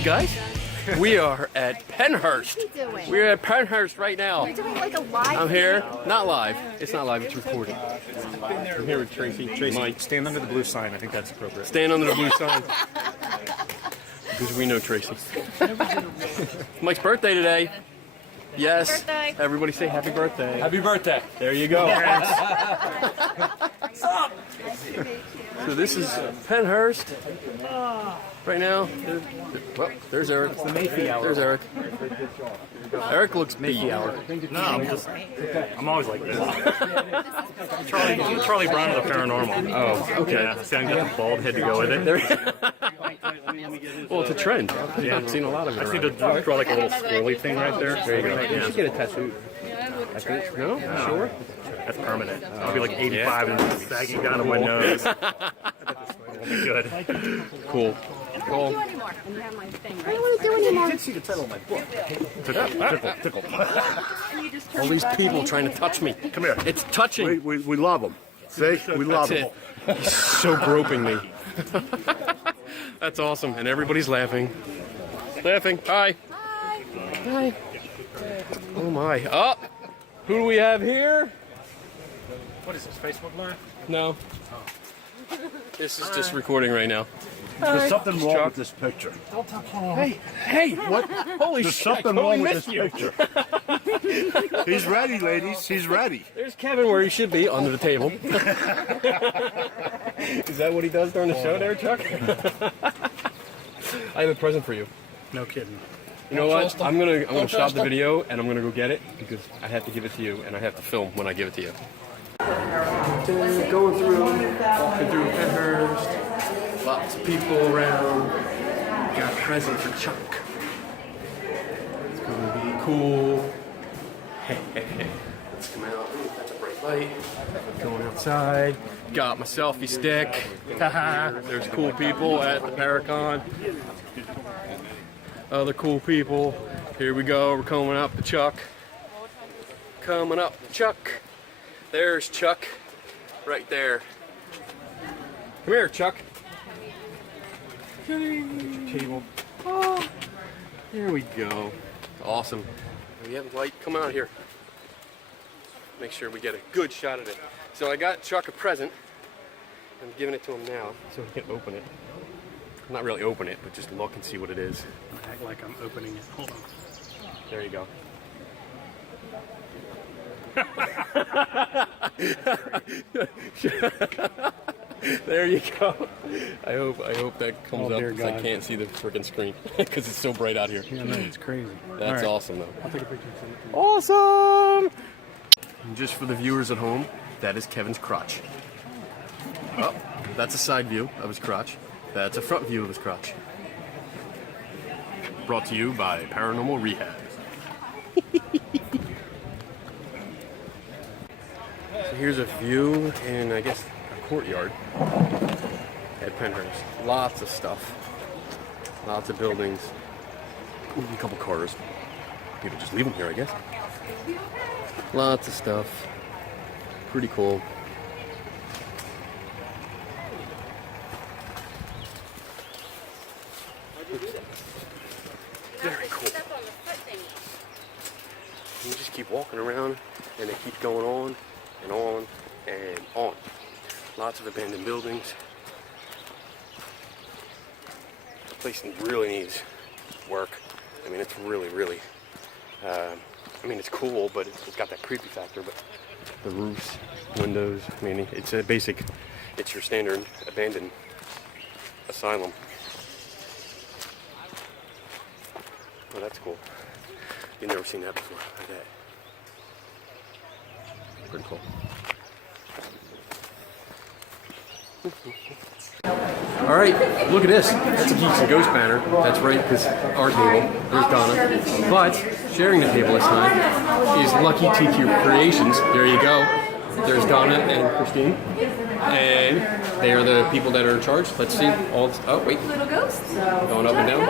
up, guys? We are at Pennhurst. We're at Pennhurst right now. You're doing like a live. I'm here. Not live. It's not live. It's recording. I'm here with Tracy. Mike. Stand under the blue sign. I think that's appropriate. Stand under the blue sign. Because we know Tracy. Mike's birthday today. Yes. Birthday. Everybody say happy birthday. Happy birthday. There you go. What's up? So this is Pennhurst. Right now, there's Eric. The Mayflower. There's Eric. Eric looks Mayflower. No, I'm always like this. I'm Charlie Brown of the Paranormal. Oh, okay. Yeah, see, I can get the bald head to go with it. Well, it's a trend. Yeah. I've seen a lot of it. I see to draw like a little squirrely thing right there. There you go. You should get a tattoo. I think. No? Sure? That's permanent. I'll be like 85 and sagging down to my nose. Good. Cool. I don't want to do anymore. You did see the title of my book. Tickle. All these people trying to touch me. Come here. It's touching. We love them. See? We love That's them. it. He's so groping me. That's awesome. And everybody's laughing. Laughing. Hi. Hi. Oh my. Oh. Who do we have here? What is this, Facebook Live? No. This is just recording right now. There's something wrong with this picture. Hey, what? Holy There's shit, I something totally wrong with this missed you. picture. He's ready, ladies. He's ready. There's Kevin where he should be, under the table. Is that what he does during the show there, Chuck? I have a present for you. No kidding. You know what? I'm gonna stop the video and I'm gonna go get it because I have to give it to you and I have to film when I give it to you. Going through, walking through Pennhurst, lots of people around. Got a present for Chuck. It's gonna be cool. Let's come out. Ooh, that's a bright light. Going outside. Got my selfie stick. There's cool people at the Paracon. Other cool people. Here we go. We're coming up to Chuck. Coming up to Chuck. There's Chuck. Right there. Come here, Chuck. There's your table. Oh, there we go. Awesome. We have a light. Come out here. Make sure we get a good shot of it. So I got Chuck a present. I'm giving it to him now so he can open it. Not really open it, but just look and see what it is. Act like I'm opening it. Hold on. There you go. There you go. I hope that comes up because I can't see the freaking screen because it's so bright out here. Yeah, no, it's crazy. That's awesome though. I'll take a picture and send it to you. Awesome! And just for the viewers at home, that is Kevin's crotch. Oh, that's a side view of his crotch. That's a front view of his crotch. Brought to you by Paranormal Rehab. So here's a view in, I guess, a courtyard at Pennhurst. Lots of stuff. Lots of buildings. Ooh, a couple cars. People just leave them here, I guess. Lots of stuff. Pretty cool. Very cool. You just keep walking around and they keep going on and on and on. Lots of abandoned buildings. The place really needs work. I mean, it's really, I mean, it's cool, but it's got that creepy factor, but the roofs, windows, I mean, it's a basic, it's your standard abandoned asylum. Oh, that's cool. You've never seen that before, like that. Pretty cool. All right, look at this. That's a Geeks and Ghosts banner. That's right, because our table, there's Donna. But sharing the table this time is Lucky TQ Creations. There you go. There's Donna and Christine. And they are the people that are in charge. Let's see. Oh, wait. Little ghosts. Going up and down.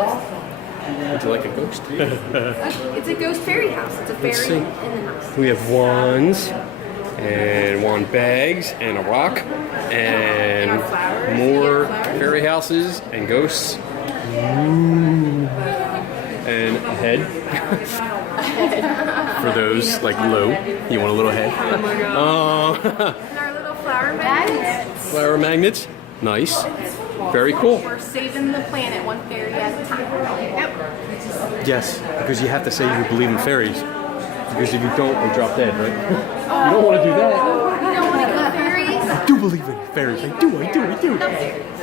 Would you like a ghost? It's a ghost fairy house. It's a fairy in the house. We have wands and wand bags and a rock and more fairy houses and ghosts. Ooh. and a head. For those like low, you want a little head. Oh. And our little flower magnets. Flower magnets. Nice. Very cool. We're saving the planet one fairy at a time. Yep. Yes, because you have to say you believe in fairies. Because if you don't, they drop dead, right? You don't want to do that. You don't want to kill fairies? I do believe in fairies. I do.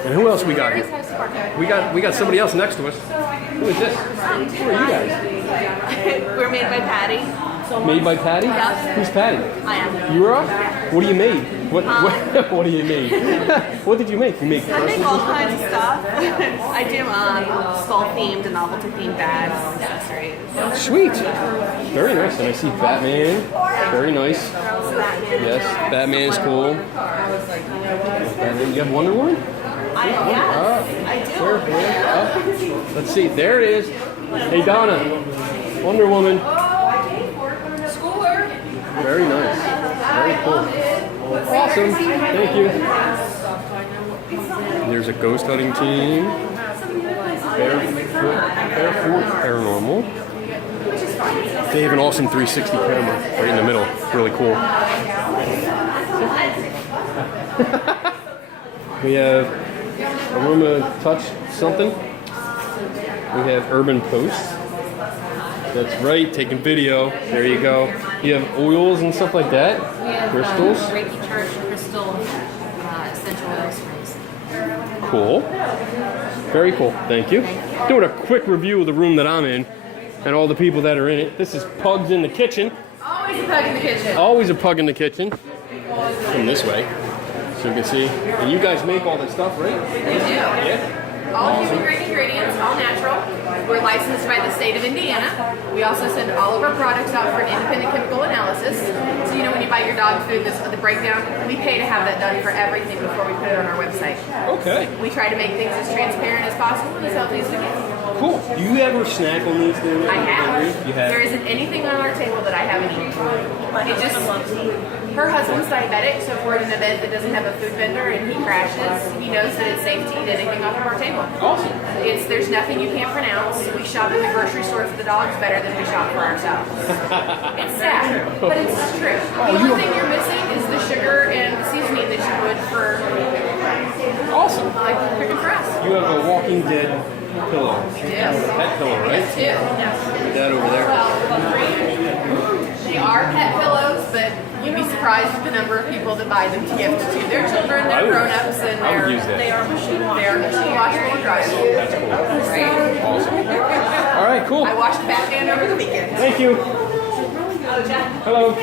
And who else we got here? We got somebody else next to us. Who is this? Who are you guys? We're made by Patty. Made by Patty? Yeah. Who's Patty? I am. You are? What do you made? What do you made? What did you make? You make I make all kinds of stuff. I do skull-themed and novelty-themed bags, accessories. Sweet. Very nice. And I see Batman. Very nice. Yes, Batman is cool. Batman. You have Wonder Woman? I do. Where? Let's see. There it is. Hey, Donna. Wonder Woman. Very nice. Very cool. Awesome. Thank you. There's a ghost hunting team. Barefoot Paranormal. They have an awesome 360 camera right in the middle. Really cool. We have Aroma Touch something. We have Urban Post. That's right, taking video. There you go. You have oils and stuff like that. Crystals. Reiki charged crystal essential oil sprays. Cool. Very cool. Thank you. Doing a quick review of the room that I'm in and all the people that are in it. This is Pugs in the Kitchen. Always a pug in the kitchen. Always a pug in the kitchen. Come this way, so you can see. And you guys make all this stuff, right? We do. Yeah. All human grade ingredients, all natural. We're licensed by the state of Indiana. We also send all of our products out for an independent chemical analysis. So you know when you buy your dog food, the breakdown, we pay to have that done for everything before we put it on our website. Okay. We try to make things as transparent as possible and as healthy as we can. Cool. Do you ever snack on these things? I have. You have. There isn't anything on our table that I haven't eaten. It just, her husband's diabetic, so if we're at an event that doesn't have a food vendor and he crashes, he knows that it's safe to eat anything off of our table. Awesome. There's nothing you can't pronounce. We shop in the grocery store for the dogs better than we shop for ourselves. It's sad, but it's true. The only thing you're missing is the sugar and the seasoning that you would for Awesome. like cooking for us. You have a Walking Dead pillow. Yes. Pet pillow, right? Yes. Put that over there. They are pet pillows, but you'd be surprised at the number of people that buy them to gift to their children, I their would- grown-ups, and I would use that. they are machine washable and dryable. That's cool. Right? Awesome. All right, cool. I washed Batman over the weekend. Thank you. Hello.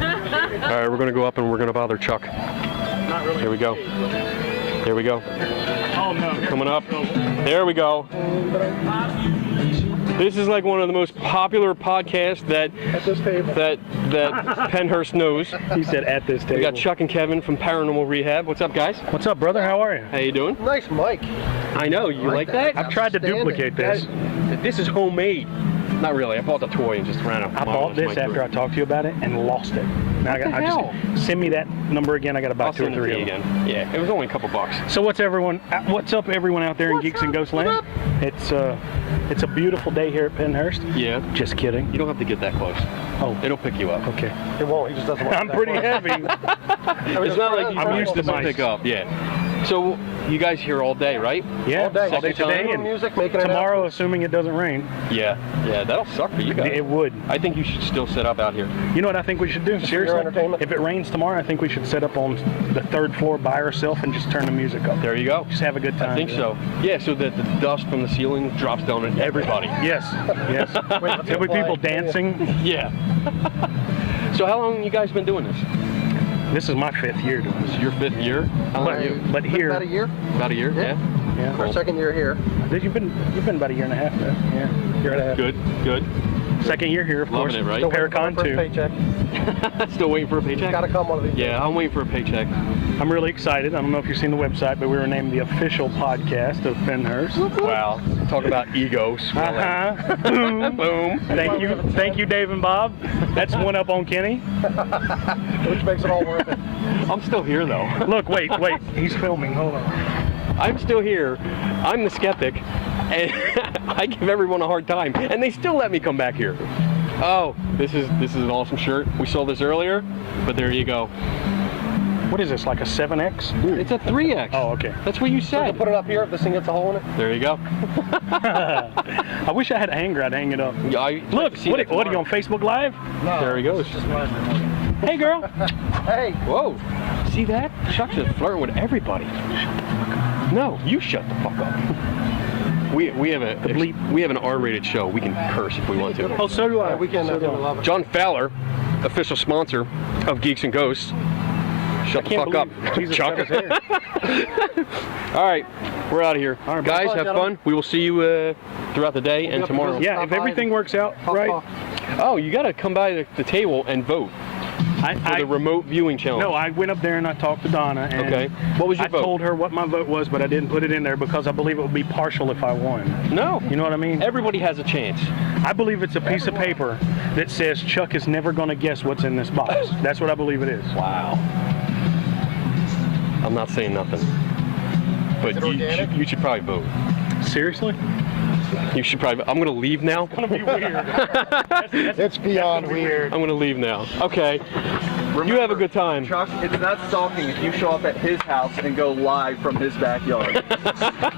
All right, we're gonna go up and we're gonna bother Chuck. Not really. Here we go. Here we go. Oh no. Coming up. There we go. This is like one of the most popular podcasts that At this table. that Pennhurst knows. He said at this table. We got Chuck and Kevin from Paranormal Rehab. What's up, guys? What's up, brother? How are you? How you doing? Nice mic. I know. You like that? I've tried to duplicate this. This is homemade. Not really. I bought the toy and just ran out. I bought this after I talked to you about it and lost it. Now I just send me that number again. I got to buy I'll two or send it three to you of them. again. Yeah, it was only a couple bucks. So what's up, everyone out there in Geeks and Ghost Land? It's a beautiful day here at Pennhurst. Yeah. Just kidding. You don't have to get that close. Oh, It'll pick you up. okay. It won't. He just doesn't want I'm pretty heavy. It's not like I'm used to to mice. pick up. Yeah. So you guys here all day, right? Yeah, All day. all day Second time? today and music, making it tomorrow, assuming it doesn't rain. Yeah. Yeah. That'll suck for you guys. It would. I think you should still set up out here. You know what I think we should do? for your Seriously, entertainment? if it rains tomorrow, I think we should set up on the third floor by ourselves and just turn the music up. There you go. Just have a good time. I think so. Yeah, so that the dust from the ceiling drops down on everybody. Yes, yes. There'll be people dancing. Yeah. So how long you guys been doing this? This is my 5th year doing This this. is your 5th year? How long are you? But here, About a year. About a year? Yeah. yeah. Our second year here. You've been about a year and a half now. Yeah, year and a half. Good, good. Second year here, of course. Loving it, right? Paracon too. Still waiting for a paycheck? Gotta come one of these. Yeah, I'm waiting for a paycheck. I'm really excited. I don't know if you've seen the website, but we were named the official podcast of Pennhurst. Wow. Talk about ego. Boom. Thank you, Dave and Bob. That's one up on Kenny. Which makes it all worth it. I'm still here though. Look, wait. He's filming. Hold on. I'm still here. I'm the skeptic, and I give everyone a hard time, and they still let me come back here. Oh, this is an awesome shirt. We sold this earlier, but there you go. What is this, like a 7X? It's a 3X. Oh, okay. That's what you said. Put it up here if this thing gets a hole in it. There you go. I wish I had a hanger. I'd hang it up. Yeah, Look, what are you on Facebook Live? No, there he goes. it's just mine. Hey, girl. Hey. Whoa. See that? Chuck's just flirting with everybody. No, you shut the fuck up. We have an R-rated show. We can curse if we want to. Oh, so do I. We can love it. John Fowler, official sponsor of Geeks and Ghosts. Shut the fuck up, Jesus Chuck. cut his hair. All right, we're out of here. All right, guys, bye, have gentlemen. fun. We will see you throughout the day and tomorrow. Yeah, if everything works out right. Oh, you got to come by the table and vote for the remote viewing challenge. No, I went up there and I talked to Donna. And okay. What was your vote? I told her what my vote was, but I didn't put it in there because I believe it would be partial if I won. No. You know what I mean? Everybody has a chance. I believe it's a piece of paper that says Chuck is never going to guess what's in this box. That's what I believe it is. Wow. I'm not saying nothing. But you should probably vote. Seriously? You should probably. I'm gonna leave now. It's going to be weird. It's beyond weird. I'm gonna leave now. Okay. You have a good time. Chuck, it's not stalking if you show up at his house and go live from his backyard.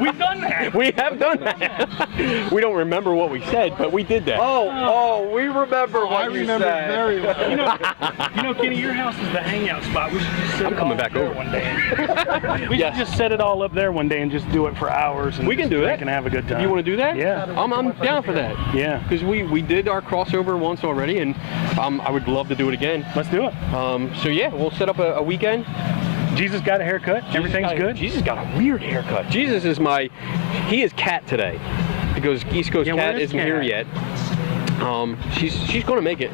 We've done that. We have done that. We don't remember what we said, but we did that. Oh, we remember what you said. Very well. You know, Kenny, your house is the hangout spot. We should just set I'm it coming all back up there over. one day. We Yes. should just set it all up there one day and just do it for hours. And We can just do drink it. and have a good time. You want to do that? Yeah. I'm down for that. Yeah. Because we did our crossover once already, and I would love to do it again. Let's do it. So yeah, we'll set up a weekend. Jesus got a haircut. Everything's good. Jesus got a weird haircut. Jesus is he is Cat today, because East Coast Yeah, Cat where is isn't here Cat? yet. She's going to make it,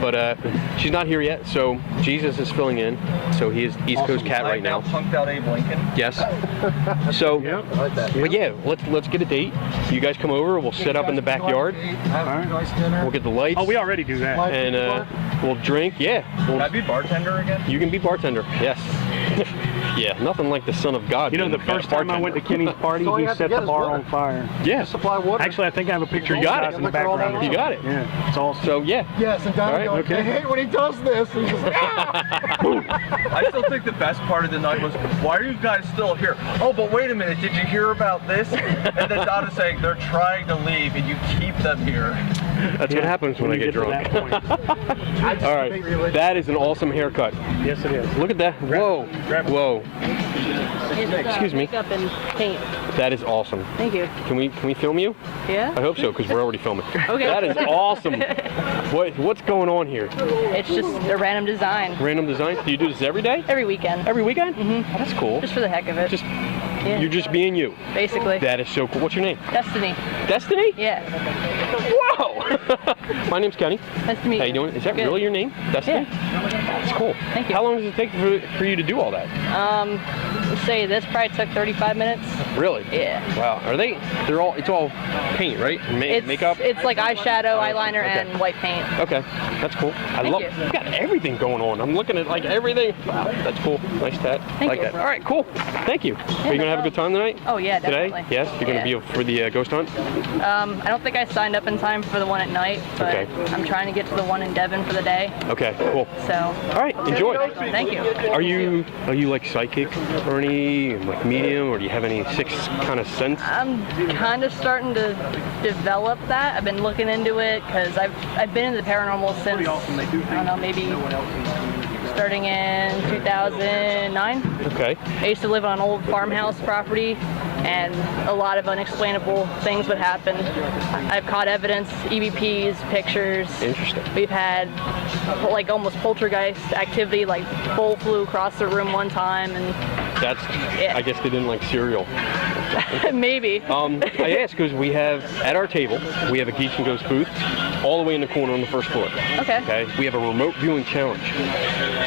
but she's not here yet. So Jesus is filling in. So he is East Coast Cat right now. Punked out Abe Lincoln. Yes. So, Yeah. I like that. but yeah, let's get a date. You guys come over. We'll set up in the backyard. Have a nice dinner. We'll get the lights. Oh, we already do that. And we'll drink. Yeah. Can I be bartender again? You can be bartender. Yes. Yeah. Nothing like the Son of God. You know, the being first time I went to Kenny's party, all he you have to set get the is bar water. on fire. Yeah. Supply water. Actually, I think I have a picture of You got guys it. in the background. You got it. Yeah, it's awesome. So yeah. Yes, and Donnie All right, goes, okay. I hate when he does this. He's just like, I still think the best part of the night was, why are you guys still here? Oh, but wait a minute, did you hear about this? And then Donna's saying they're trying to leave and you keep them here. That's what happens when I get to drunk. that point. All right. That is an awesome haircut. Yes, it is. Look at that. Whoa. grab it. Whoa. Excuse me. Makeup and paint. That is awesome. Thank you. Can we film you? Yeah? I hope so, because we're already filming. Okay. That is awesome. What's going on here? It's just a random design. Random design? Do you do this every day? Every weekend. Every weekend? Mm-hmm. Oh, that's cool. Just for the heck of it. Yeah. You're just being you. Basically. That is so cool. What's your name? Destiny. Destiny? Yeah. Whoa! My name's Kenny. Nice to meet you. How you doing? Is that Good. really your name? Destiny? That's cool. Thank you. How long does it take for you to do all that? Let's say this probably took 35 minutes. Really? Yeah. Wow. It's all paint, right? Makeup? It's like eyeshadow, eyeliner, Okay. and white paint. Okay, that's cool. Thank you. You've got everything going on. I'm looking at like everything. Wow, that's cool. Nice tat. Thank like you. that. All right, cool. Thank you. Are you gonna have a good time tonight? Oh yeah, Today? definitely. Yes. You're gonna be for the ghost hunt. I don't think I signed up in time for the one at night, but Okay. I'm trying to get to the one in Devon for the day. Okay, cool. So. All right, enjoy. Thank you. Are you like psychic or any like medium, or do you have any sixth kind of sense? I'm kind of starting to develop that. I've been looking into it because I've been in the paranormal since, I don't know, maybe starting in 2009. Okay. I used to live on an old farmhouse property, and a lot of unexplainable things would happen. I've caught evidence, EVPs, pictures. Interesting. We've had like almost poltergeist activity, like bull flew across the room one time, and That's. Yeah. I guess they didn't like cereal. maybe. I asked because we have at our table we have a Geeks and Ghosts booth, all the way in the corner on the first floor. Okay. Okay. We have a remote viewing challenge.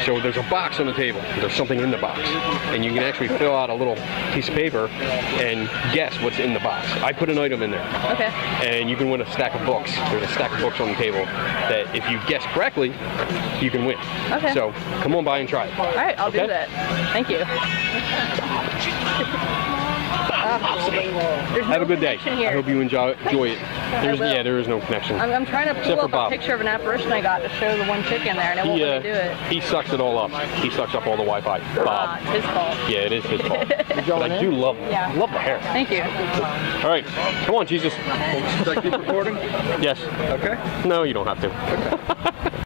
So there's a box on the table. There's something in the box, and you can actually fill out a little piece of paper and guess what's in the box. I put an item in there. Okay. And you can win a stack of books. There's a stack of books on the table that if you guess correctly, you can win. Okay. So come on by and try it. All right, I'll do Okay? that. Thank you. There's Have no a good day. connection here. I hope you enjoy it. will. There is no connection. I'm trying to Except pull for up Bob. a picture of an apparition I got to show the one chick in there, and it won't let me do it. He sucks it all up. He sucks up all the Wi-Fi. Bob. It's his fault. Yeah, it is his fault. But I do love the hair. Thank you. All right, come on, Jesus. Should I keep recording? Yes. Okay. No, you don't have to.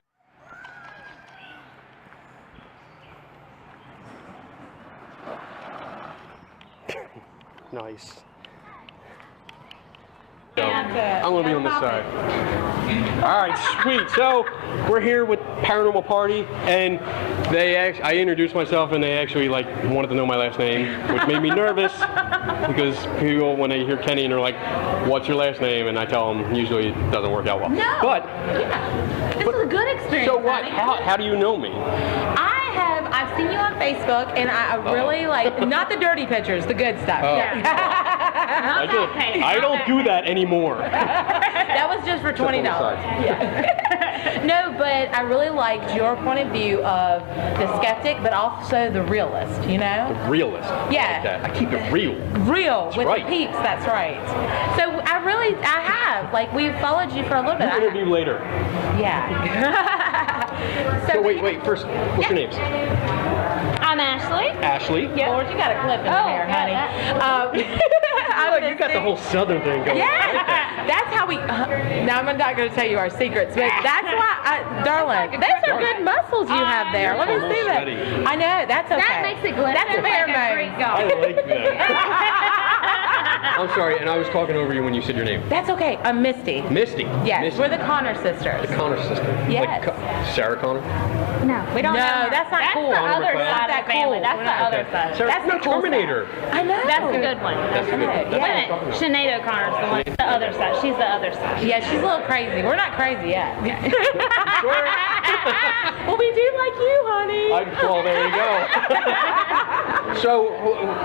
Nice. So, I'm going to be on this side. All right, sweet. So we're here with Paranormal Party, and I introduced myself, and they actually wanted to know my last name, which made me nervous because people, when they hear Kenny, and they're like, "What's your last name?" and I tell them, usually it doesn't work out well. No. But This is a good experience. so what? honey. How do you know me? I've seen you on Facebook, and I really like, not the dirty pictures, the good stuff. Oh. I don't do that anymore. That was just for $20. Yeah. No, but I really liked your point of view of the skeptic, but also the realist, you know? The realist. Yeah. I like that. I keep it real. Real, with right. the peeps, that's right. So I have, we followed you for a little bit. We'll interview later. Yeah. So wait. First, what's your names? I'm Ashley. Ashley. Yeah. Lord, you got a clip in there, honey. Look, you got the whole southern thing going. Yeah, that's how we. Now I'm not going to tell you our secrets, but that's why, darling. Those are good muscles you have there. Let me almost see that. sweaty. I know that's okay. That makes it glisten That's like a pheromones. great I like that. I'm sorry, and I was talking over you when you said your name. That's okay. I'm Misty. Misty. Yes, Misty. we're the Connor sisters. The Connor sister. Yes. Sarah Connor. No, we don't No, know her. that's not That's cool. the Connor other McLeod. side That of the family. cool. That's the other side. Sarah, That's the cool Terminator. I know. That's the good one. That's the good one. That's Yeah. what I'm talking about. Sinead O'Connor's the one. The other side. She's the other side. Yeah, she's a little crazy. We're not crazy yet. Sure. Well, we do like you, honey. Well, there you go. So,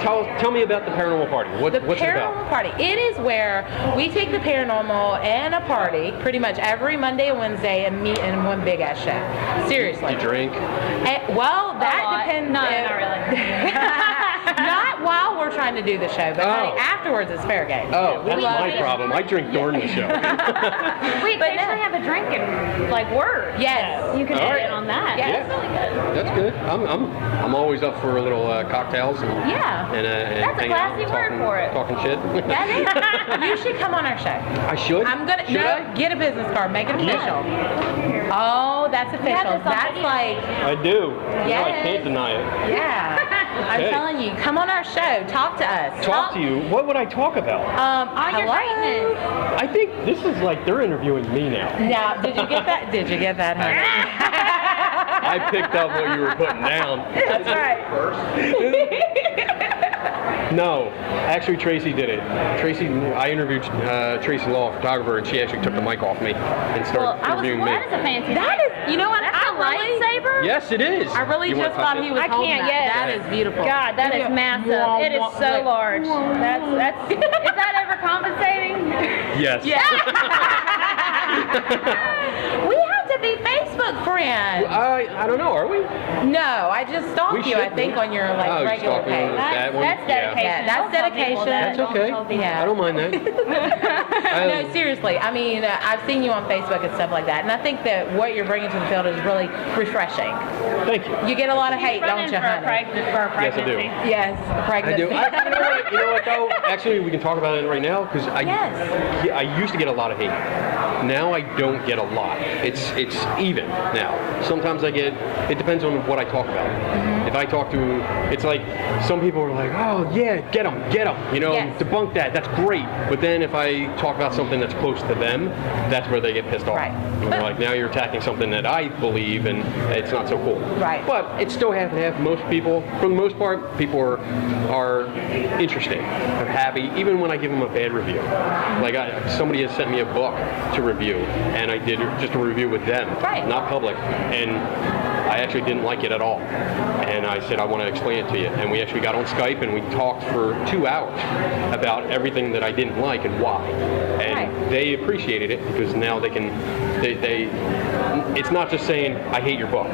tell me about the Paranormal Party. What's it about? Paranormal Party. It is where we take the paranormal and a party pretty much every Monday and Wednesday and meet in one big ass show. Seriously. You drink? Well, that lot. depends. No, not really. Not while we're trying to do the show, but honey, afterwards it's fair game. Oh, We that's love my it. problem. I drink during the show. Wait, they actually have a drink and words. Yes. So you can All get right. in on that. Yeah. That's really good. That's good. I'm always up for a little cocktails and Yeah. and That's a hanging out, classy word for it. talking shit. That is. You should come on our show. I should. Should I? Get a business card. Make it official. Oh, that's official. this on That's video. like, I do. Yes. I can't deny it. yeah. I'm Okay. telling you, come on our show. Talk to us. Talk to you. What would I talk about? Your Hello. greatness. I think this is like they're interviewing me now. Now, did you get that? Did you get that, honey? I picked up what you were putting down. That's right. No, actually Tracy did it. I interviewed Tracy Law, photographer, and she actually took the mic off me and started interviewing me. That is a fancy That is, you know what? That's I a lightsaber? Yes, it is. I really You wanna just touch thought it? he was I holding can't that. yet. That is beautiful. God, that is massive. It is so large. That's is that ever compensating? Yes. We have to be Facebook friends. I don't know. Are we? No, I just stalk We you, I should think, be. on your Oh, you regular stalk me on page. that one? That's Yeah. dedication. Yeah, that's Don't tell people dedication. that. That's okay. Don't tell people Yeah. I don't mind that. No, seriously. I mean, I've seen you on Facebook and stuff like that, and I think that what you're bringing to the field is really refreshing. Thank you. You get a lot of hate, don't you, honey? For a Yes, I do. pregnancy. Yes, I pregnancy. do. You know what though? Actually, we can talk about it right now because I used to get a lot of hate. Now I don't get a lot. It's even now. Sometimes I get. It depends on what I talk about. If I talk to, it's like some people are like, oh yeah, get them, you know, Yes. debunk that. That's great. But then if I talk about something that's close to them, that's where they get pissed off. Right. And they're like, now you're attacking something that I believe, and it's not so cool. Right. But it's still half and half. Most people, for the most part, people are interested. They're happy, even when I give them a bad review. Like somebody has sent me a book to review, and I did just a review with them, not public, and I actually didn't like it at all. And I said, I want to explain it to you. And we actually got on Skype and we talked for 2 hours about everything that I didn't like and why. And they appreciated it because now they can, it's not just saying, I hate your book.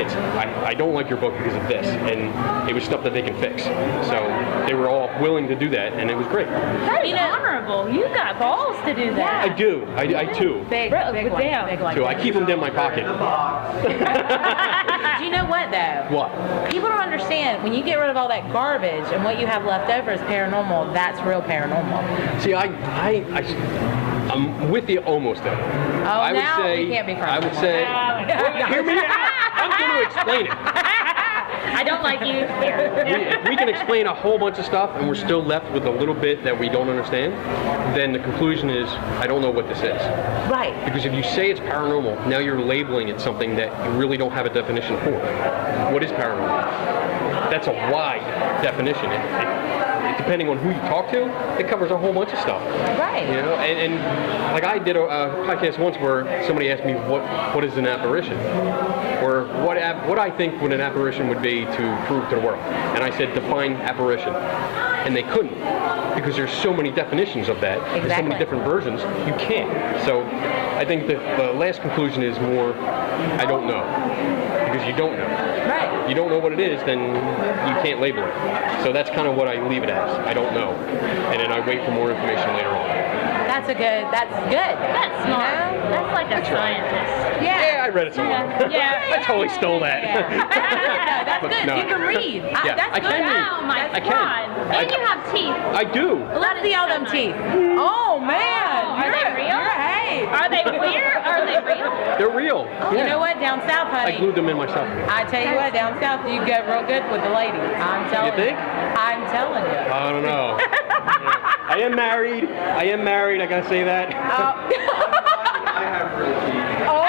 It's, I don't like your book because of this. And it was stuff that they can fix. So they were all willing to do that, and it was great. That is honorable. You got balls to do that. I do. I too. Big one. So I keep them in my pocket. Do you know what though? What? People don't understand when you get rid of all that garbage and what you have left over is paranormal. That's real paranormal. See, I'm with you almost though. Oh, I now would say, we can't be friends. I would say, hear me out. I'm going to explain it. I don't like you. If we can explain a whole bunch of stuff and we're still left with a little bit that we don't understand, then the conclusion is, I don't know what this is. Right. Because if you say it's paranormal, now you're labeling it something that you really don't have a definition for. What is paranormal? That's a wide definition. Depending on who you talk to, it covers a whole bunch of stuff. Right. You know, and like I did a podcast once where somebody asked me what is an apparition, or what I think what an apparition would be to prove to the world, and I said define apparition, and they couldn't because there's so many definitions of that. Exactly. There's so many different versions. You can't. So I think the last conclusion is more I don't know, because you don't know. Right. You don't know what it is, then you can't label it. So that's kind of what I leave it as. I don't know. And then I wait for more information later on. That's good. That's smart. You know? That's like a scientist. Yeah, I read it somewhere. Yeah. I totally stole that. That's good. No. You can read. Yeah, That's I good. can read. Oh my I can. God. And you have teeth. I do. Let's see all them teeth. Oh man. Are they real? Hey. Are they weird? Are they real? They're real. You Yeah. know what? Down south, honey. I glued them in myself. I tell you what, down south you get real good with the ladies. I'm telling you. think? I'm telling you. I don't know. I am married. I gotta say that. I have real teeth. Oh,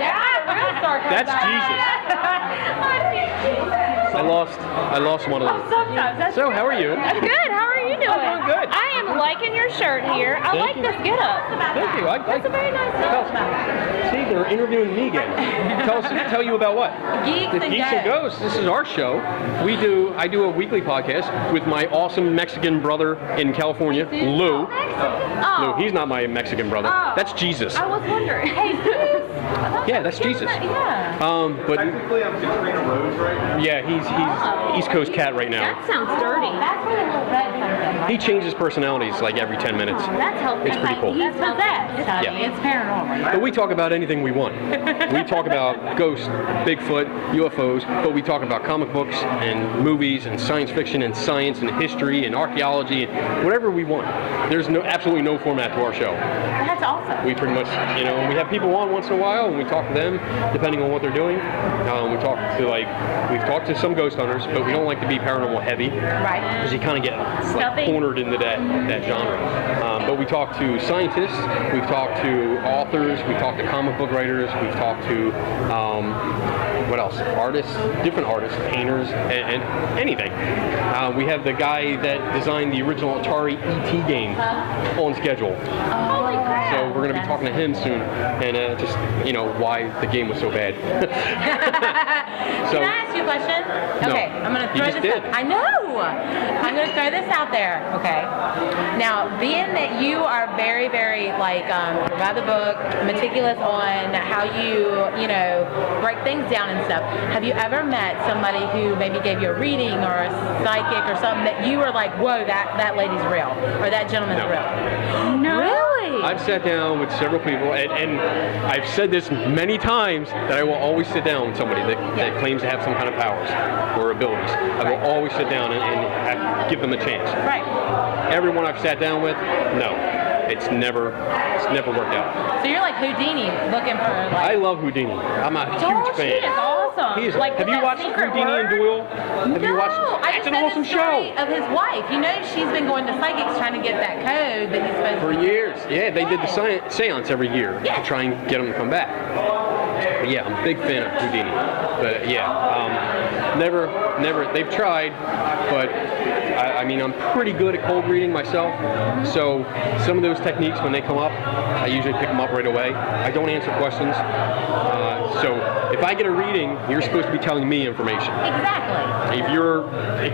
yeah, real sarcasm. That's Jesus. I lost one of them. Sometimes. That's So, how are you? I'm good. How are you doing? I'm doing good. I am liking your shirt here. I Thank like you. this get up. Thank you. That's a very nice get. See, they're interviewing me again. Tell you about what? Geeks The and Geeks and Ghosts. This is our show. I do a weekly podcast with my awesome Mexican brother in California, Lou. Oh. Lou, he's not my Mexican brother. Oh. That's Jesus. I was wondering. Yeah, that's Jesus. Yeah. But Technically, I'm Katrina Rose right now. yeah, he's East Coast cat right now. That sounds dirty. That's where the little red comes in. He changes personalities like every 10 minutes. That's helpful. It's pretty cool. He's possessed, honey. Yeah. It's paranormal. But we talk about anything we want. We talk about ghosts, Bigfoot, UFOs, but we talk about comic books and movies and science fiction and science and history and archaeology and whatever we want. There's absolutely no format to our show. That's awesome. We pretty much, we have people on once in a while and we talk to them depending on what they're doing. We've talked to some ghost hunters, but we don't like to be paranormal heavy. Right. Because you kind of get Stuffy. cornered into that genre. But we talk to scientists, we've talked to authors, we've talked to comic book writers, we've talked to what else? Artists, different artists, painters, and anything. We have the guy that designed the original Atari ET game on schedule. Holy crap. So we're going to be talking to him soon, and just why the game was so bad. So Can I ask you a question? No. Okay, I'm gonna You throw just this. did. I know. I'm gonna throw this out there. Okay. Now, being that you are very, very by the book, meticulous on how you break things down and stuff. Have you ever met somebody who maybe gave you a reading or a psychic or something that you were like, whoa, that lady's real, or that gentleman's No. real? No. Really? I've sat down with several people, and I've said this many times, that I will always sit down with somebody that claims to have some kind of powers or abilities. I will always sit down and give them a chance. Right. Everyone I've sat down with, no. It's never worked out. So you're like Houdini, looking for I love Houdini. I'm a huge She is fan. awesome. He is, Like, have with you that watched secret Houdini and word? Doyle? Have you watched? I It's just an know awesome the story show. of his wife. She's been going to psychics trying to get that code that he's supposed For to. years. Yeah, they did the seance every year Yeah. to try and get him to come back. But yeah, I'm a big fan of Houdini. But yeah, never. They've tried, but I mean, I'm pretty good at cold reading myself. So some of those techniques, when they come up, I usually pick them up right away. I don't answer questions. So if I get a reading, you're supposed to be telling me information. Exactly. If you're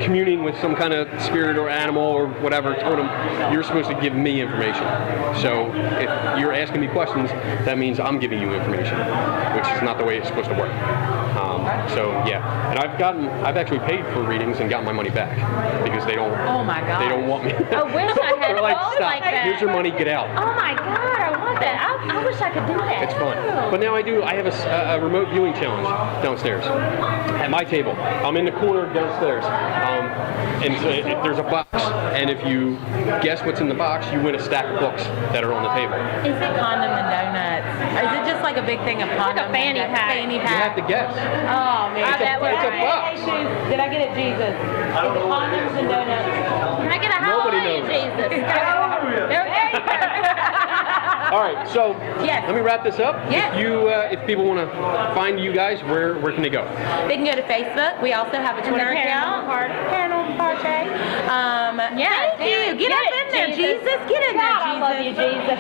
communing with some kind of spirit or animal or whatever, totem, you're supposed to give me information. So if you're asking me questions, that means I'm giving you information, which is not the way it's supposed to work. So yeah, and I've actually paid for readings and got my money back because they don't. Oh my God. They don't want me. I wish I had They're like, phones stop. like that. Here's your money. Get out. Oh my God, I want that. I wish I could do that. It's fun. But now I do. I have a remote viewing challenge downstairs at my table. I'm in the corner downstairs, and so there's a box. And if you guess what's in the box, you win a stack of books that are on the table. Is it condom and donuts? Is it just like a big thing of condom? Like a fanny pack. Fanny You pack. have to guess. Oh man, It's a box. Did I get it, Jesus? Is it condoms and donuts? Can I get a Nobody hallelujah, knows. Jesus? There you go. All right, so Yes. let me wrap this up. Yes. If people want to find you guys, where can they go? They can go to Facebook. We also have a Twitter account. Paranormal Parche. Yeah, Thank you. Get up in there, Jesus. Get in there, God, I Jesus. love you, Jesus.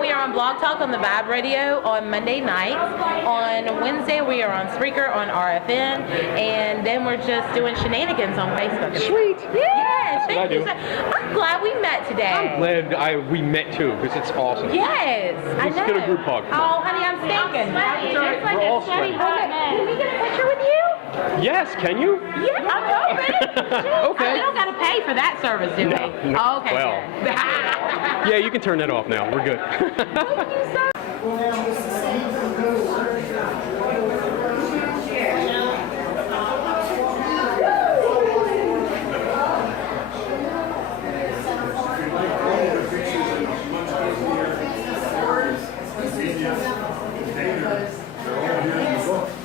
We are on Blog Talk on the Vibe Radio on Monday nights. On Wednesday, we are on Spreaker on RFN. And then we're just doing shenanigans on Facebook. Sweet. Yes. That's what I Thank you. do. I'm glad we met today. I'm glad we met too, because it's awesome. Yes. I Let's know. get a group hug. Oh, honey, I'm stinking. It's like We're all a sweaty sweating. hot Can we mess. get a picture with you? Yes, can you? Yeah, I'm hoping. Okay. We don't got to pay for that service, do we? No. Oh, okay. Well. Good. Yeah, you can turn that off now. We're good.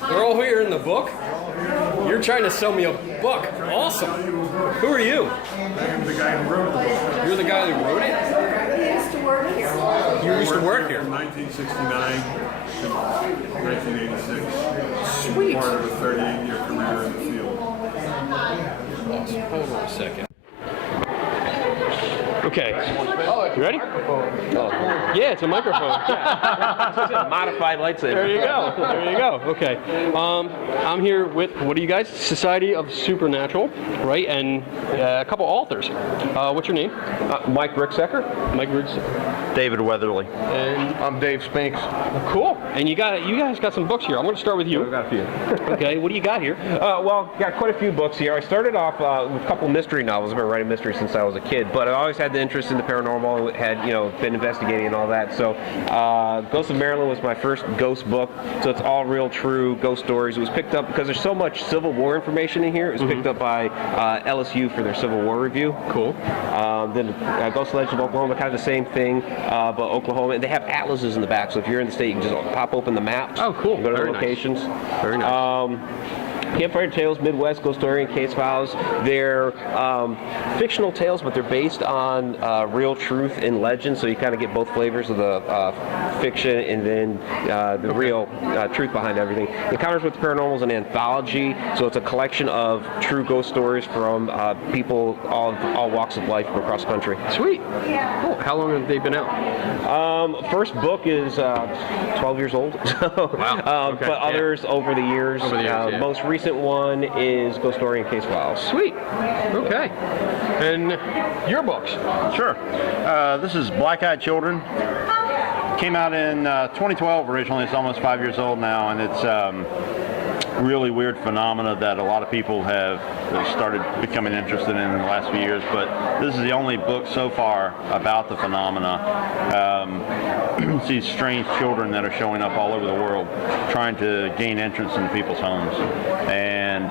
They're all here in the book? You're trying to sell me a book. Awesome. Who are you? I'm the guy who wrote the book. You're the guy who wrote it? He used to work here. You used to work here. From 1969 to 1986. Sweet. Part of a 38-year career in the field. Hold on a second. Okay. You ready? Yeah, it's a microphone. It's a modified lightsaber. There you go. There you go. Okay. I'm here with, what are you guys? Society of Supernatural, right? And a couple authors. What's your name? Mike Ricksecker. Mike Riggs. David Weatherly. And I'm Dave Spinks. cool. And you guys got some books here. I'm going to start with you. I've got a few. Okay. What do you got here? Well, got quite a few books here. I started off with a couple mystery novels. I've been writing mysteries since I was a kid, but I always had the interest in the paranormal. Had been investigating and all that. So, Ghosts of Maryland was my first ghost book. So it's all real, true ghost stories. It was picked up because there's so much Civil War information in here. It was picked up by LSU for their Civil War review. Cool. Then Ghost Legend of Oklahoma, kind of the same thing, but Oklahoma. And they have atlases in the back, so if you're in the state, you can just pop open the maps. Oh, cool. Go to Very the nice. locations. Very nice. Campfire Tales, Midwest, Ghost Story, and Case Files. They're fictional tales, but they're based on real truth and legend, so you kind of get both flavors of the fiction and then the real truth behind everything. Encounters with the Paranormal is an anthology, so it's a collection of true ghost stories from people all walks of life from across the country. Sweet. Cool. How long have they been out? First book is 12 years old. Wow. Okay. But others over the years. Over the years, yeah. Most recent one is Ghost Story and Case Files. Sweet. Okay. And your books? Sure. This is Black Eyed Children. Came out in 2012 originally. It's almost 5 years old now, and it's really weird phenomena that a lot of people have started becoming interested in the last few years, but this is the only book so far about the phenomena. It's these strange children that are showing up all over the world trying to gain entrance into people's homes. And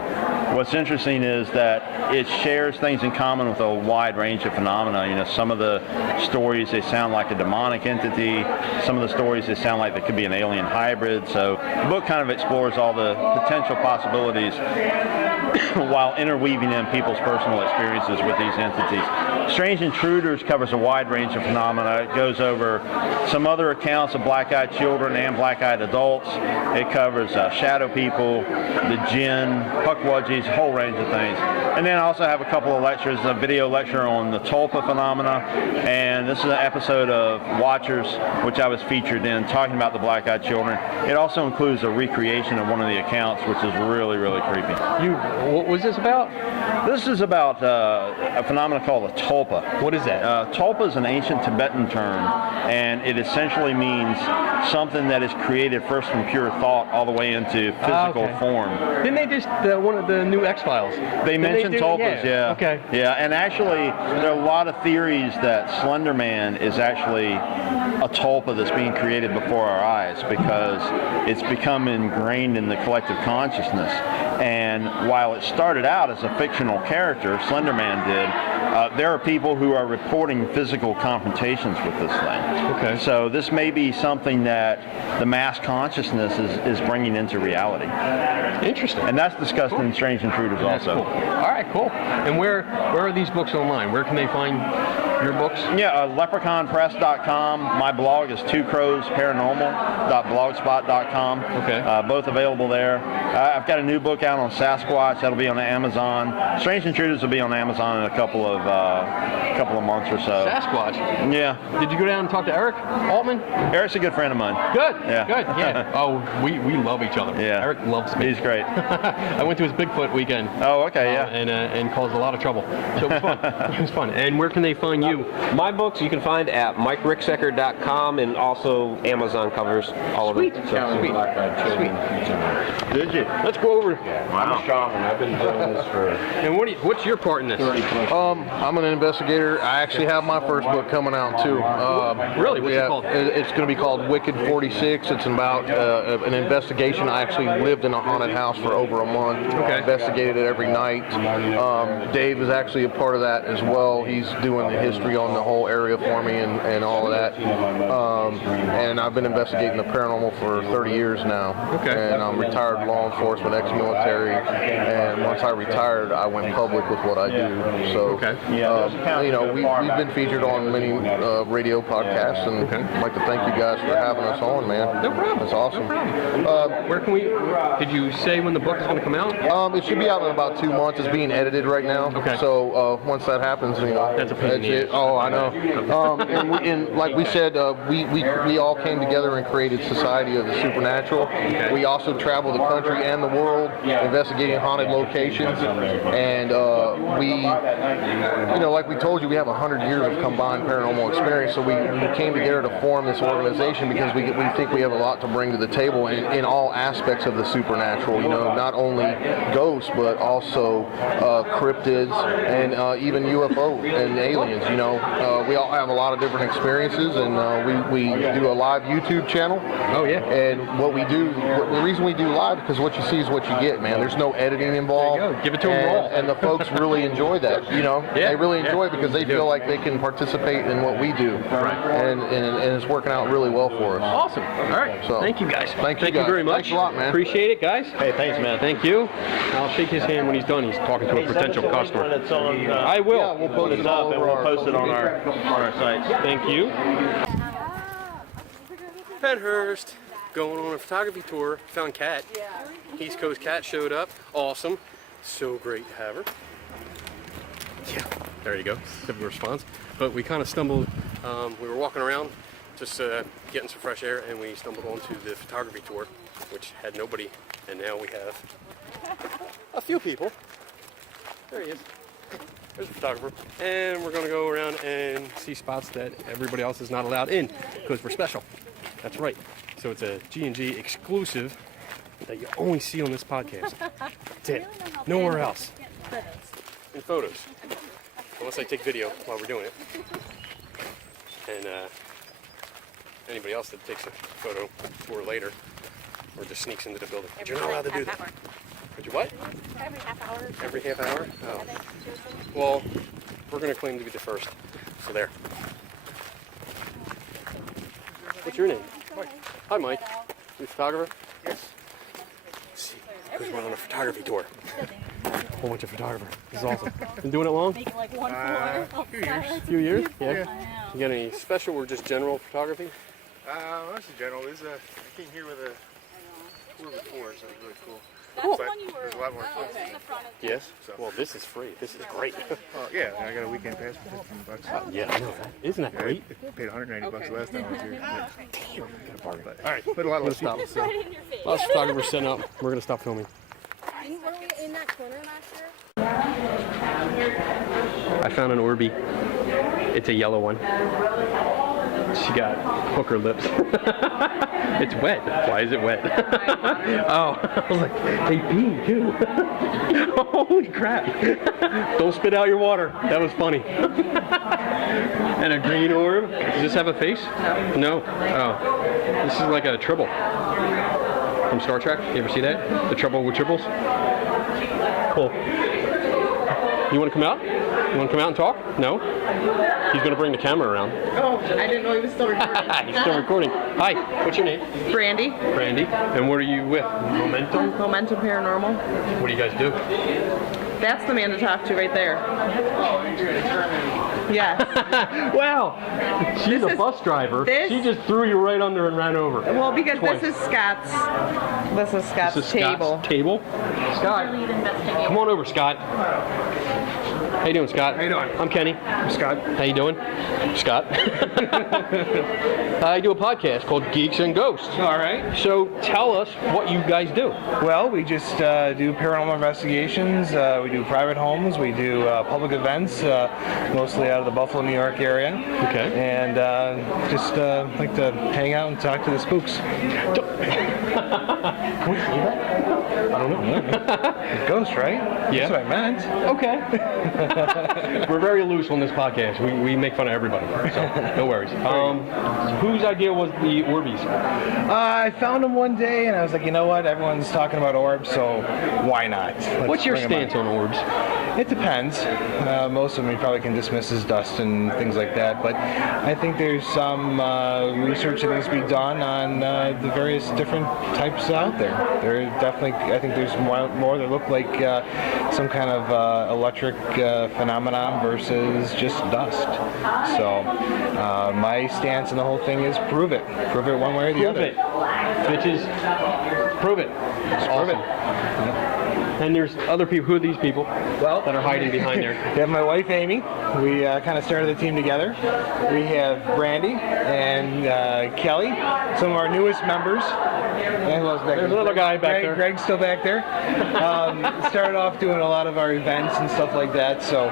What's interesting is that it shares things in common with a wide range of phenomena. You know, some of the stories, they sound like a demonic entity. Some of the stories, they sound like they could be an alien hybrid. So the book kind of explores all the potential possibilities while interweaving in people's personal experiences with these entities. Strange Intruders covers a wide range of phenomena. It goes over some other accounts of black-eyed children and black-eyed adults. It covers shadow people, the jinn, pukwudgies, a whole range of things. And then I also have a couple of lectures, a video lecture on the tulpa phenomena, and this is an episode of Watchers, which I was featured in, talking about the black-eyed children. It also includes a recreation of one of the accounts, which is really, really creepy. What was this about? This is about a phenomenon called a tulpa. What is that? Tulpa is an ancient Tibetan term, and it essentially means something that is created first from pure thought all the way into physical form. Didn't they just, one of the new X-Files? They mentioned tulpas, yeah. Okay. Yeah, and actually, there are a lot of theories that Slender Man is actually a tulpa that's being created before our eyes because it's become ingrained in the collective consciousness. And while it started out as a fictional character, Slender Man did, there are people who are reporting physical confrontations with this thing. Okay. So this may be something that the mass consciousness is bringing into reality. Interesting. And that's discussed in Strange Intruders also. Cool. All right, cool. And where are these books online? Where can they find your books? Yeah, leprechaunpress.com. My blog is twocrowsparanormal.blogspot.com. Okay. Both available there. I've got a new book out on Sasquatch. That'll be on Amazon. Strange Intruders will be on Amazon in a couple of months or so. Sasquatch? Yeah. Did you go down and talk to Eric Altman? Eric's a good friend of mine. Good. Yeah. Good. Yeah. Oh, we love each other. Yeah. Eric loves me. He's great. I went to his Bigfoot weekend. Oh, okay, yeah. And caused a lot of trouble. So it was fun. It was fun. And where can they find you? My books you can find at MikeRicksecker.com, and also Amazon covers all of it. So, Sweet. Did you? Let's go over. Wow. I'm a shaman. I've been doing this for And what's your part in this? I'm an investigator. I actually have my first book coming out too. Really? What's it called? It's going to be called Wicked 46. It's about an investigation. I actually lived in a haunted house for over a month. Okay. Investigated it every night. Dave is actually a part of that as well. He's doing the history on the whole area for me and all of that. And I've been investigating the paranormal for 30 years now. Okay. And I'm retired law enforcement, ex-military. And once I retired, I went public with what I do. So, Okay. we've been featured on many radio podcasts, and I'd like to thank you guys for having us on, man. No problem. That's awesome. Where can we? Did you say when the book is going to come out? It should be out in about 2 months. It's being edited right now. Okay. So once that happens, That's a pain in the it. ass. Oh, I know. And like we said, we all came together and created Society of the Supernatural. Okay. We also travel the country and the world investigating haunted locations, and like we told you, we have 100 years of combined paranormal experience. So we came together to form this organization because we think we have a lot to bring to the table in all aspects of the supernatural. Not only ghosts but also cryptids and even UFO and aliens. We all have a lot of different experiences, and we do a live YouTube channel. Oh yeah. And what we do, the reason we do live, because what you see is what you get, man. There's no editing involved. There you go. Give it to them raw. And the folks really enjoy that. They really enjoy it because they feel like they can participate in what we do. Right. And it's working out really well for us. Awesome. All right. So, thank you guys. Thank you very much. Thanks a lot, man. Appreciate it, guys. Hey, thanks, man. Thank you. I'll shake his hand when he's done. He's talking to a potential customer. It's on, I will. Yeah, we'll post it all and over we'll our post it on our sites. Thank you. Pennhurst, going on a photography tour. Found Kat. East Coast Kat showed up. Awesome. So great to have her. Yeah, there you go. Typical response. But we kind of stumbled. We were walking around, just getting some fresh air, and we stumbled onto the photography tour, which had nobody. And now we have a few people. There he is. There's a photographer. And we're going to go around and see spots that everybody else is not allowed in because we're special. That's right. So it's a G&G exclusive that you only see on this podcast. That's it. Nowhere else. In photos. Unless I take video while we're doing it. And anybody else that takes a photo or later or just sneaks into the building. But you're not allowed to do that. Would you what? Every half hour. Every half hour? Oh. Well, we're going to claim to be the first. So there. What's your name? Mike. Hi, Mike. You a photographer? Yes. Let's see. Because we're on a photography tour. A whole bunch of photographers. This is awesome. Been doing it long? A few years? Yeah. You got any special or just general photography? Mostly general. I came here with a tour before, so it was really cool. Cool. But there's a lot more expensive. Yes? Well, this is free. This is great. Well, yeah, I got a weekend pass for $15. Yeah, I know. Isn't that great? I paid $190 last time I was here. Damn, got a bargain. All right, but a lot of stop. people. So. Lots of photographers setting up. We're going to stop filming. Were we in that corner last year? I found an Orby. It's a yellow one. She got hooker lips. It's wet. Why is it wet? Oh, I was like, they pee too. Holy crap. Don't spit out your water. That was funny. And a green orb. Does this have a face? No. Oh. This is like a tribble. From Star Trek. You ever see that? The trouble with tribbles? Cool. You want to come out? You want to come out and talk? No? He's going to bring the camera around. Oh, I didn't know he was still recording. He's still recording. Hi, what's your name? Brandy. Brandy. And what are you with? Momentum? Momentum Paranormal. What do you guys do? That's the man to talk to right there. Yes. Wow. She's a bus driver. She just threw you right under and ran over. Well, because Twice. this is Scott's table. Scott's table? Scott. Come on over, Scott. How you doing, Scott? How you doing? I'm Kenny. I'm Scott. How you doing? Scott. I do a podcast called Geeks and Ghosts. All right. So tell us what you guys do. Well, we just do paranormal investigations. We do private homes. We do public events, mostly out of the Buffalo, New York area. Okay. And just like to hang out and talk to the spooks. Can we see that? I don't know. Ghosts, right? Yeah. That's what I meant. Okay. We're very loose on this podcast. We make fun of everybody, so no worries. Whose idea was the Orbeez? I found them one day, and I was like, you know what? Everyone's talking about orbs, so why not? What's your stance on orbs? It depends. Most of them you probably can dismiss as dust and things like that, but I think there's some research that needs to be done on the various different types out there. There are definitely, I think there's more that look like some kind of electric phenomenon versus just dust. So my stance on the whole thing is prove it. Prove it one way or the other. Prove it. Bitches, prove it. Just prove it. And there's other people. Who are these people that are hiding behind there? We have my wife, Amy. We kind of started the team together. We have Brandy and Kelly, some of our newest members. And who else back there? There's another guy back there. Greg's still back there. Started off doing a lot of our events and stuff like that. So,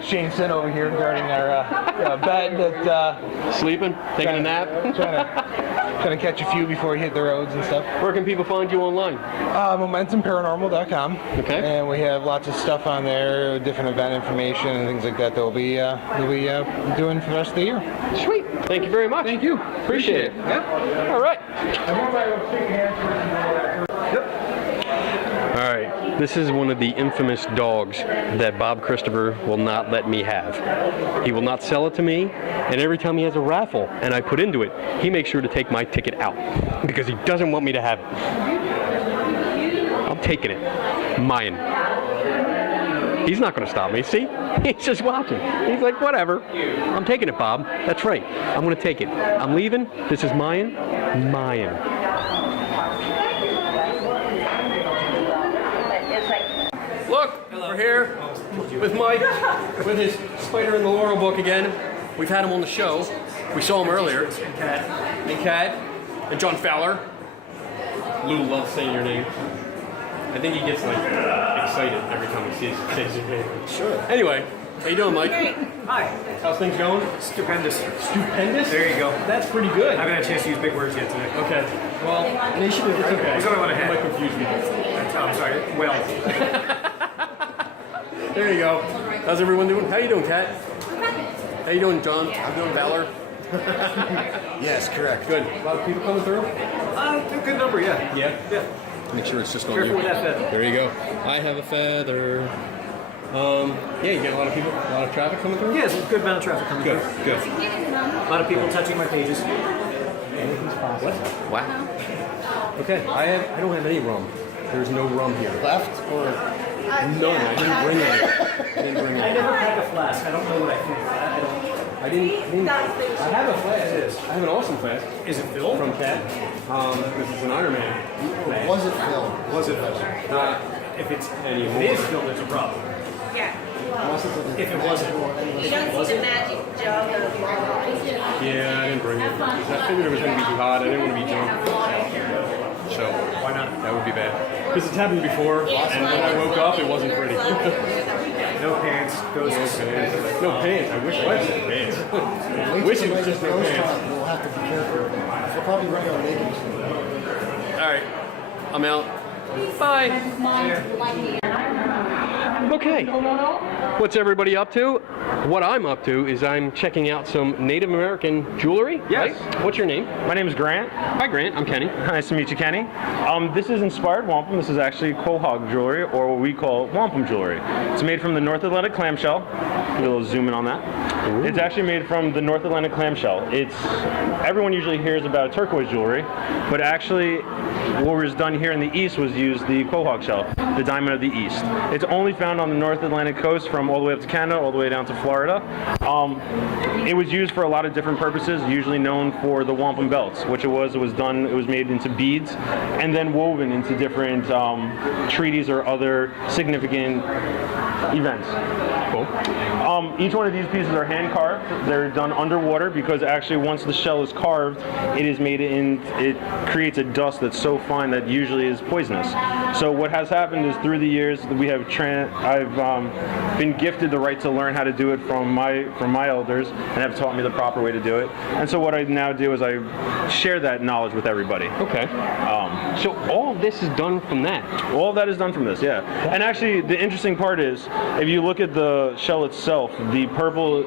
Shane's sitting over here guarding our bed. That sleeping, taking a nap, trying to catch a few before we hit the roads and stuff. Where can people find you online? MomentumParanormal.com. Okay. And we have lots of stuff on there, different event information and things like that that we'll be doing for the rest of the year. Sweet. Thank you very much. Thank you. Appreciate it. Yep. All right. All right. This is one of the infamous dogs that Bob Christopher will not let me have. He will not sell it to me, and every time he has a raffle and I put into it, he makes sure to take my ticket out because he doesn't want me to have it. I'm taking it. Mine. He's not going to stop me. See? He's just watching. He's like, whatever. I'm taking it, Bob. That's right. I'm going to take it. I'm leaving. This is mine. Mine. Look, we're here with Mike, with his Spider in the Laurel book again. We've had him on the show. We saw him earlier. And Kat. And John Fowler. Lou loves saying your name. I think he gets like excited every time he says your name. Sure. Anyway, how you doing, Mike? Great. Hi. How's things going? Stupendous. Stupendous? There you go. That's pretty good. I haven't had a chance to use big words yet today. Okay. Well, it's okay. That's what I want to have. Might confuse me. I'm sorry. Well. There you go. How's everyone doing? How you doing, Kat? How you doing, John? I'm doing Valor. Yes, correct. Good. A lot of people coming through? A good number, yeah. Yeah? Make sure it's just on Careful you. with that feather. There you go. I have a feather. Yeah, you get a lot of people, a lot of traffic coming through? Yeah, it's a good amount of traffic coming Good, through. good. A lot of people touching my pages. What? Wow. Okay, I don't have any rum. There's no rum here. Left or none? I didn't bring any. I never pack a flask. I don't know what I think. I didn't. I have a flask. I have an awesome flask. Is it filled? From Cat. This is an Iron Man. Was it filled? Was it filled? If it's anymore. It is filled, there's a problem. Yeah. If it wasn't. You don't see the magic jug of Yeah, I didn't bring it. I figured it was going to be too hot. I didn't want to be drunk. So why not? That would be bad. Because it's happened before, and when I woke up, it wasn't pretty. No pants. Goes no pants. No pants. I wish I had pants. I wish it was just no pants. We'll have to be careful. We'll probably run out of naked. All right, I'm out. Bye. Okay. What's everybody up to? What I'm up to is I'm checking out some Native American jewelry. Yes. Right? What's your name? My name is Grant. Hi, Grant. I'm Kenny. Nice to meet you, Kenny. This is inspired wampum. This is actually quahog jewelry, or what we call wampum jewelry. It's made from the North Atlantic clamshell. A little zoom in on that. Ooh. It's actually made from the North Atlantic clamshell. Everyone usually hears about turquoise jewelry, but actually what was done here in the East was use the quahog shell, the diamond of the East. It's only found on the North Atlantic coast from all the way up to Canada, all the way down to Florida. It was used for a lot of different purposes, usually known for the wampum belts, which it was made into beads and then woven into different treaties or other significant events. Cool. Each one of these pieces are hand carved. They're done underwater because actually once the shell is carved, it creates a dust that's so fine that usually is poisonous. So what has happened is through the years I've been gifted the right to learn how to do it from my elders and have taught me the proper way to do it. And so what I now do is I share that knowledge with everybody. Okay. So all of this is done from that? All of that is done from this, yeah. And actually the interesting part is if you look at the shell itself, the purple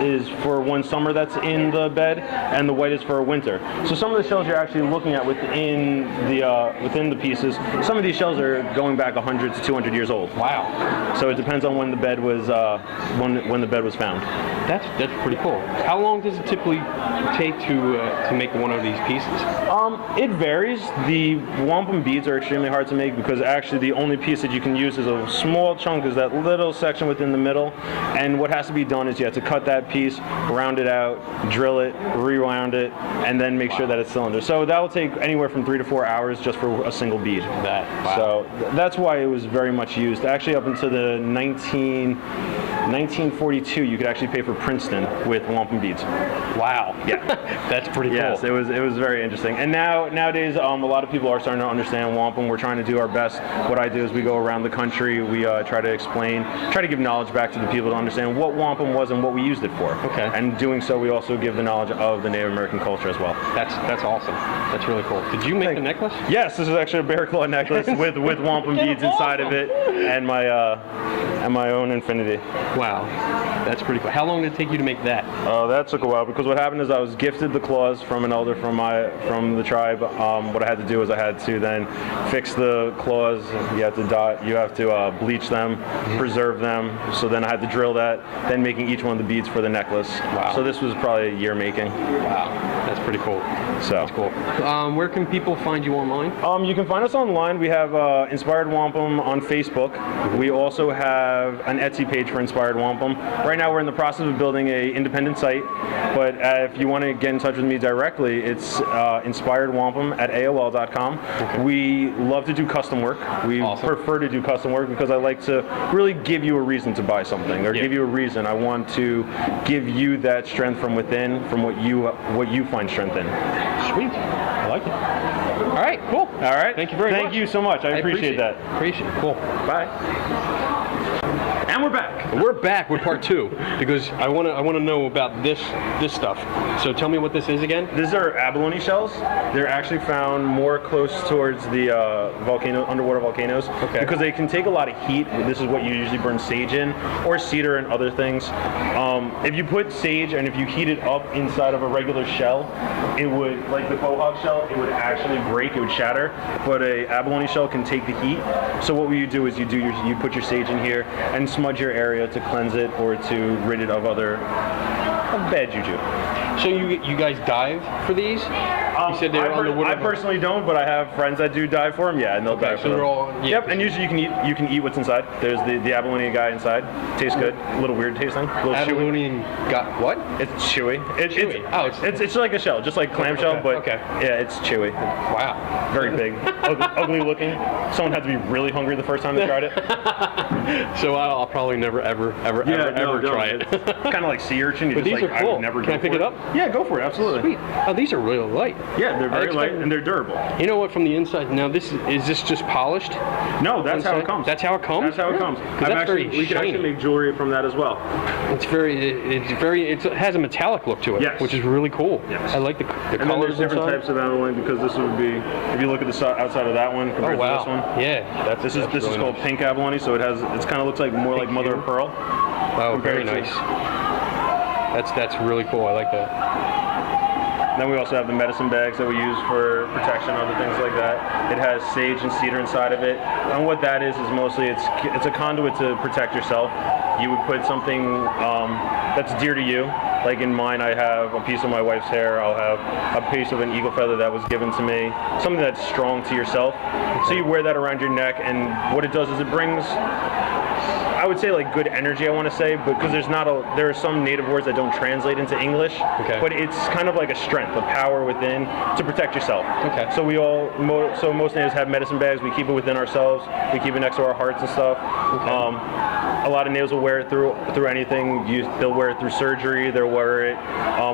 is for one summer that's in the bed and the white is for a winter. So some of the shells you're actually looking at within the pieces, some of these shells are going back 100 to 200 years old. Wow. So it depends on when the bed was when the bed was found. That's pretty cool. How long does it typically take to make one of these pieces? It varies. The wampum beads are extremely hard to make because actually the only piece that you can use is a small chunk, is that little section within the middle. And what has to be done is you have to cut that piece, round it out, drill it, rewound it, and then make sure that it's cylinder. So that will take anywhere from 3 to 4 hours just for a single bead. Wow. So that's why it was very much used. Actually, up until the 1942, you could actually pay for Princeton with wampum beads. Wow. Yeah. That's pretty cool. Yes, it was very interesting. And nowadays, a lot of people are starting to understand wampum. We're trying to do our best. What I do is we go around the country. We try to give knowledge back to the people to understand what wampum was and what we used it for. Okay. And doing so, we also give the knowledge of the Native American culture as well. That's awesome. That's really cool. Did you make the necklace? Yes, this is actually a bear claw necklace with wampum beads inside of it, and my own infinity. Wow, that's pretty cool. How long did it take you to make that? Oh, that took a while because what happened is I was gifted the claws from an elder from the tribe. What I had to do is I had to then fix the claws. You have to bleach them, preserve them. So then I had to drill that, then making each one of the beads for the necklace. Wow. So this was probably a year making. Wow, that's pretty cool. So that's cool. Where can people find you online? You can find us online. We have Inspired Wampum on Facebook. We also have an Etsy page for Inspired Wampum. Right now we're in the process of building an independent site, but if you want to get in touch with me directly, it's inspiredwampum@aol.com. Okay. We love to do custom work. We prefer to do custom work because I like to really give you a reason to buy something or give you a reason. I want to give you that strength from within, from what you find strength in. Sweet. I like it. All right, cool. All right. Thank you very much. Thank you so much. I appreciate that. Appreciate it. Cool. Bye. And we're back. We're back with part 2 because I want to know about this stuff. So tell me what this is again. These are abalone shells. They're actually found more close towards the underwater volcanoes because they can take a lot of heat. This is what you usually burn sage in, or cedar and other things. If you put sage and if you heat it up inside of a regular shell, it would, like the quahog shell, it would actually break, it would shatter. But a abalone shell can take the heat. So what you do is you put your sage in here and smudge your area to cleanse it or to rid it of bad juju. So you guys dive for these? You said they were underwater. I personally don't, but I have friends that do dive for them. Yeah, and they'll dive for them. Yep, and usually you can eat what's inside. There's the abalone guy inside. Tastes good. A little weird tasting. A little abalone got what? It's chewy. It's it's like a shell, just like clamshell, but yeah, it's chewy. Wow. Very big, ugly looking. Someone had to be really hungry the first time they tried it. So I'll probably never ever try it. It's kind of like sea urchin. But these are cool. I would never Can I pick it up? Yeah, go for it. Absolutely. Sweet. Oh, these are really light. Yeah, they're very light and they're durable. You know what? From the inside. Now, is this just polished? No, that's inside? how it comes. That's how it comes. That's how it comes. We can actually make jewelry from that as well. It has a metallic look to it, yes. Which is really cool. Yes. I like the and colors then there's different inside. types of abalone because this would be, if you look at the outside of that one compared to this one. Yeah, this is called pink abalone, so it kind of looks like more like mother of pearl. Oh, very nice. That's really cool. I like that. Then we also have the medicine bags that we use for protection, other things like that. It has sage and cedar inside of it. And what that is mostly it's a conduit to protect yourself. You would put something that's dear to you. Like in mine, I have a piece of my wife's hair. I'll have a piece of an eagle feather that was given to me. Something that's strong to yourself. So you wear that around your neck, and what it does is it brings, I would say, like good energy, I want to say, but because there are some native words that don't translate into English, but it's kind of like a strength, a power within to protect yourself. Okay. So most natives have medicine bags. We keep it within ourselves. We keep it next to our hearts and stuff. Okay. A lot of natives will wear it through anything. They'll wear it through surgery. They'll wear it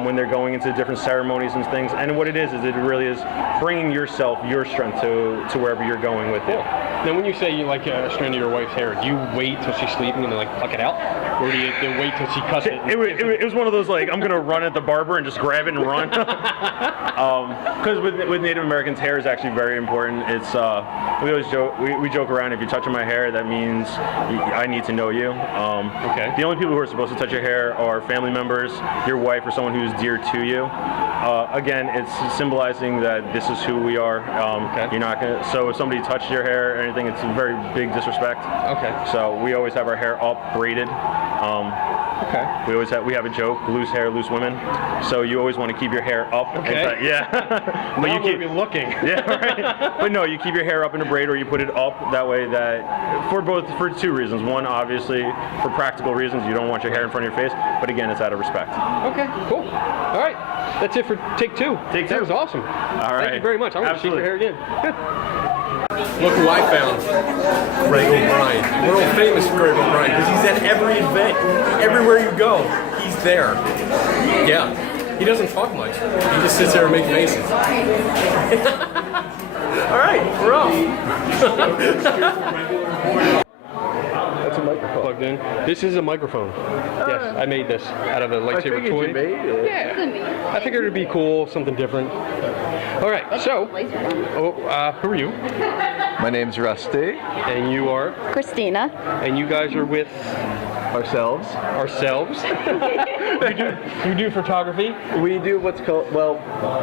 when they're going into different ceremonies and things. And what it is it really is bringing your strength to wherever you're going with it. Now, when you say you like a strand of your wife's hair, do you wait till she's sleeping and then like pluck it out, or do you wait till she cuts it? It was one of those like I'm gonna run at the barber and just grab it and run. Because with Native Americans, hair is actually very important. It's we always joke around. If you're touching my hair, that means I need to know you. The only people who are supposed to touch your hair are family members, your wife, or someone who's dear to you. Again, it's symbolizing that this is who we are. You're not gonna. So if somebody touched your hair or anything, it's a very big disrespect. Okay. So we always have our hair up, braided. We have a joke: loose hair, loose women. So you always want to keep your hair up. Okay. Yeah. But you keep looking. Yeah. Right. But no, you keep your hair up in a braid, or you put it up that way. That for two reasons. One, obviously, for practical reasons, you don't want your hair in front of your face. But again, it's out of respect. Okay. Cool. All right. That's it for take two. That was awesome. All right. Thank you very much. I want to see your hair again. Good. Look who I found. Greg O'Brien. World famous Greg O'Brien, because he's at every event. Everywhere you go, he's there. Yeah. He doesn't talk much. He just sits there and makes faces. All right, we're off. That's a microphone. Plugged in. This is a microphone. Yes, I made this out of a lightsaber toy. You made it. Yeah. I figured it'd be cool, something different. All right, so, who are you? My name's Rusty. And you are? Christina. And you guys are with? Ourselves. You do photography? We do what's called,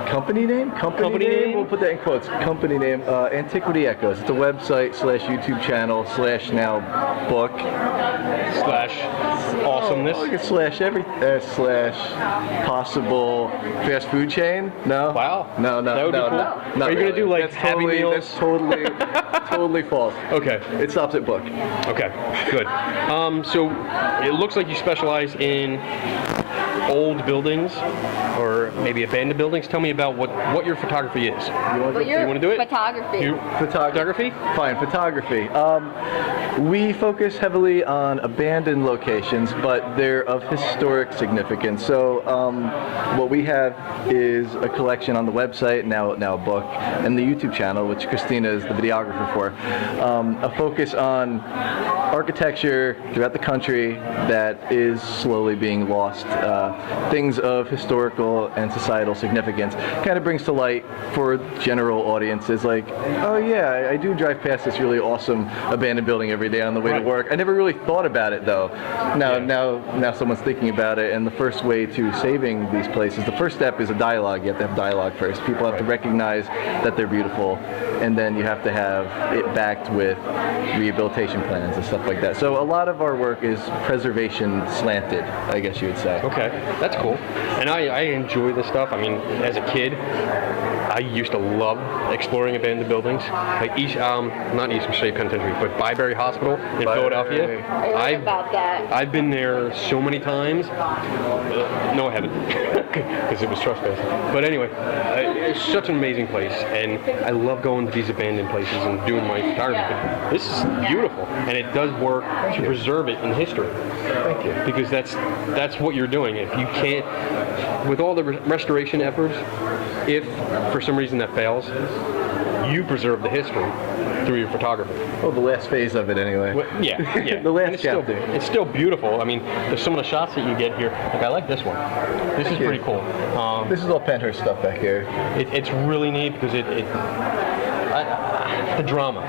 company name? Company name? We'll put that in quotes. Company name, Antiquity Echoes. It's a website / YouTube channel / now book. / awesomeness. / possible fast food chain. No? Wow. No. That would be cool. No, are you going to do like Happy Meals? That's totally false. Okay. It stops at book. Okay, good. So it looks like you specialize in old buildings or maybe abandoned buildings. Tell me about what your photography is. You want to do it? Photography. Photography? Fine, photography. We focus heavily on abandoned locations, but they're of historic significance. So what we have is a collection on the website, now a book, and the YouTube channel, which Christina is the videographer for. A focus on architecture throughout the country that is slowly being lost. Things of historical and societal significance. Kind of brings to light for general audiences like, oh yeah, I do drive past this really awesome abandoned building every day on the way to work. I never really thought about it though. Now someone's thinking about it, and the first way to saving these places, the first step is a dialogue. You have to have dialogue first. People have to recognize that they're beautiful, and then you have to have it backed with rehabilitation plans and stuff like that. So a lot of our work is preservation slanted, I guess you would say. Okay, that's cool. And I enjoy this stuff. I mean, as a kid, I used to love exploring abandoned buildings, like not Eastern State Penitentiary, but Byberry Hospital in Philadelphia. I heard about that. I've been there so many times. No, I haven't, because it was trespassing. But anyway, it's such an amazing place, and I love going to these abandoned places and doing my photography. This is beautiful, and it does work to preserve it in history. Thank you. Because that's what you're doing. If you can't, with all the restoration efforts, if for some reason that fails, you preserve the history through your photography. Well, the last phase of it anyway. Well, yeah. The last chapter. It's still beautiful. I mean, there's some of the shots that you get here. Like, I like this one. This is pretty cool. This is all Pennhurst stuff back here. It's really neat because the drama.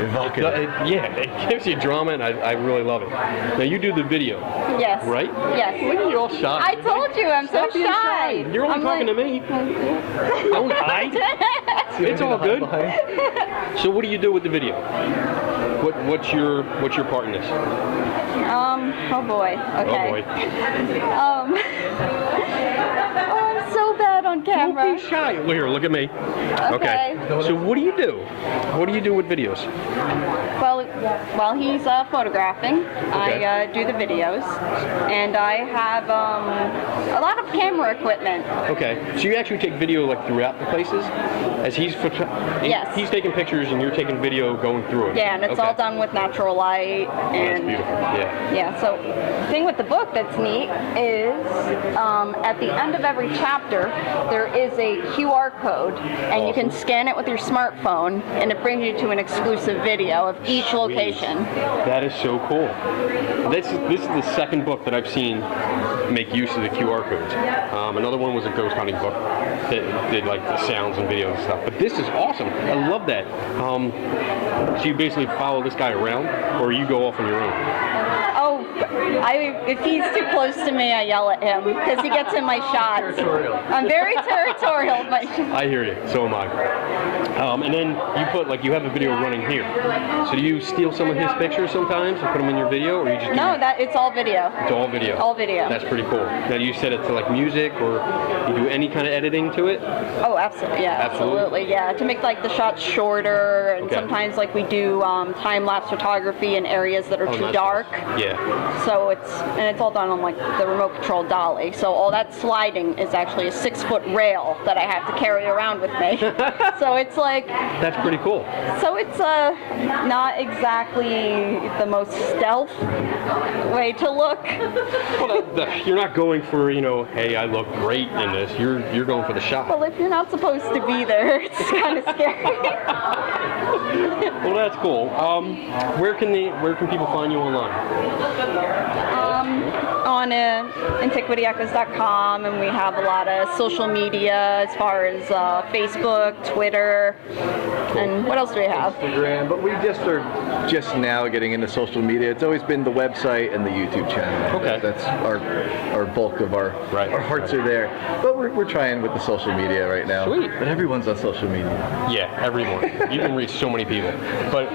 It gives you drama, and I really love it. Now you do the video. Yes. Right? Yes. Look at you all shy. I told you, I'm so Stop being shy. You're only talking to me. Don't hide. It's all good. So what do you do with the video? What's your part in this? Oh boy. Okay. Oh boy. I'm so bad on camera. Don't be shy. Well, here, look at me. Okay. So what do you do? What do you do with videos? Well, while he's photographing, I do the videos, and I have a lot of camera equipment. Okay. So you actually take video like throughout the places, as he's he's taking pictures and you're taking video going through it. Yeah, and it's all done with natural light. And that's beautiful. Yeah. Yeah. So the thing with the book that's neat is at the end of every chapter there is a QR code, and you can scan it with your smartphone, and it brings you to an exclusive video of each location. That is so cool. This is the second book that I've seen make use of the QR codes. Another one was a ghost hunting book that did like the sounds and videos and stuff. But this is awesome. I love that. So you basically follow this guy around, or you go off on your own? Oh, if he's too close to me, I yell at him because he gets in my shots. I'm very territorial. But I hear you. So am I. And then you put you have a video running here. So do you steal some of his pictures sometimes and put them in your video, or you just it's all video. It's all video. All video. That's pretty cool. Now, do you set it to like music, or you do any kind of editing to it? Oh, absolutely. Yeah, absolutely. Yeah, to make like the shots shorter, and sometimes like we do time-lapse photography in areas that are too dark. Nice. Yeah. So it's all done on like the remote control dolly. So all that sliding is actually a 6-foot rail that I have to carry around with me. So it's like that's pretty cool. So it's not exactly the most stealth way to look. Well, you're not going for hey, I look great in this. You're going for the shot. Well, if you're not supposed to be there, it's kind of scary. Well, that's cool. Where can people find you online? On antiquityechoes.com, and we have a lot of social media as far as Facebook, Twitter, and what else do we have? Instagram, but we are just now getting into social media. It's always been the website and the YouTube channel. Okay. That's our bulk of our hearts are there. But we're trying with the social media right now. Sweet. But everyone's on social media. Yeah, everyone. You can reach so many people. But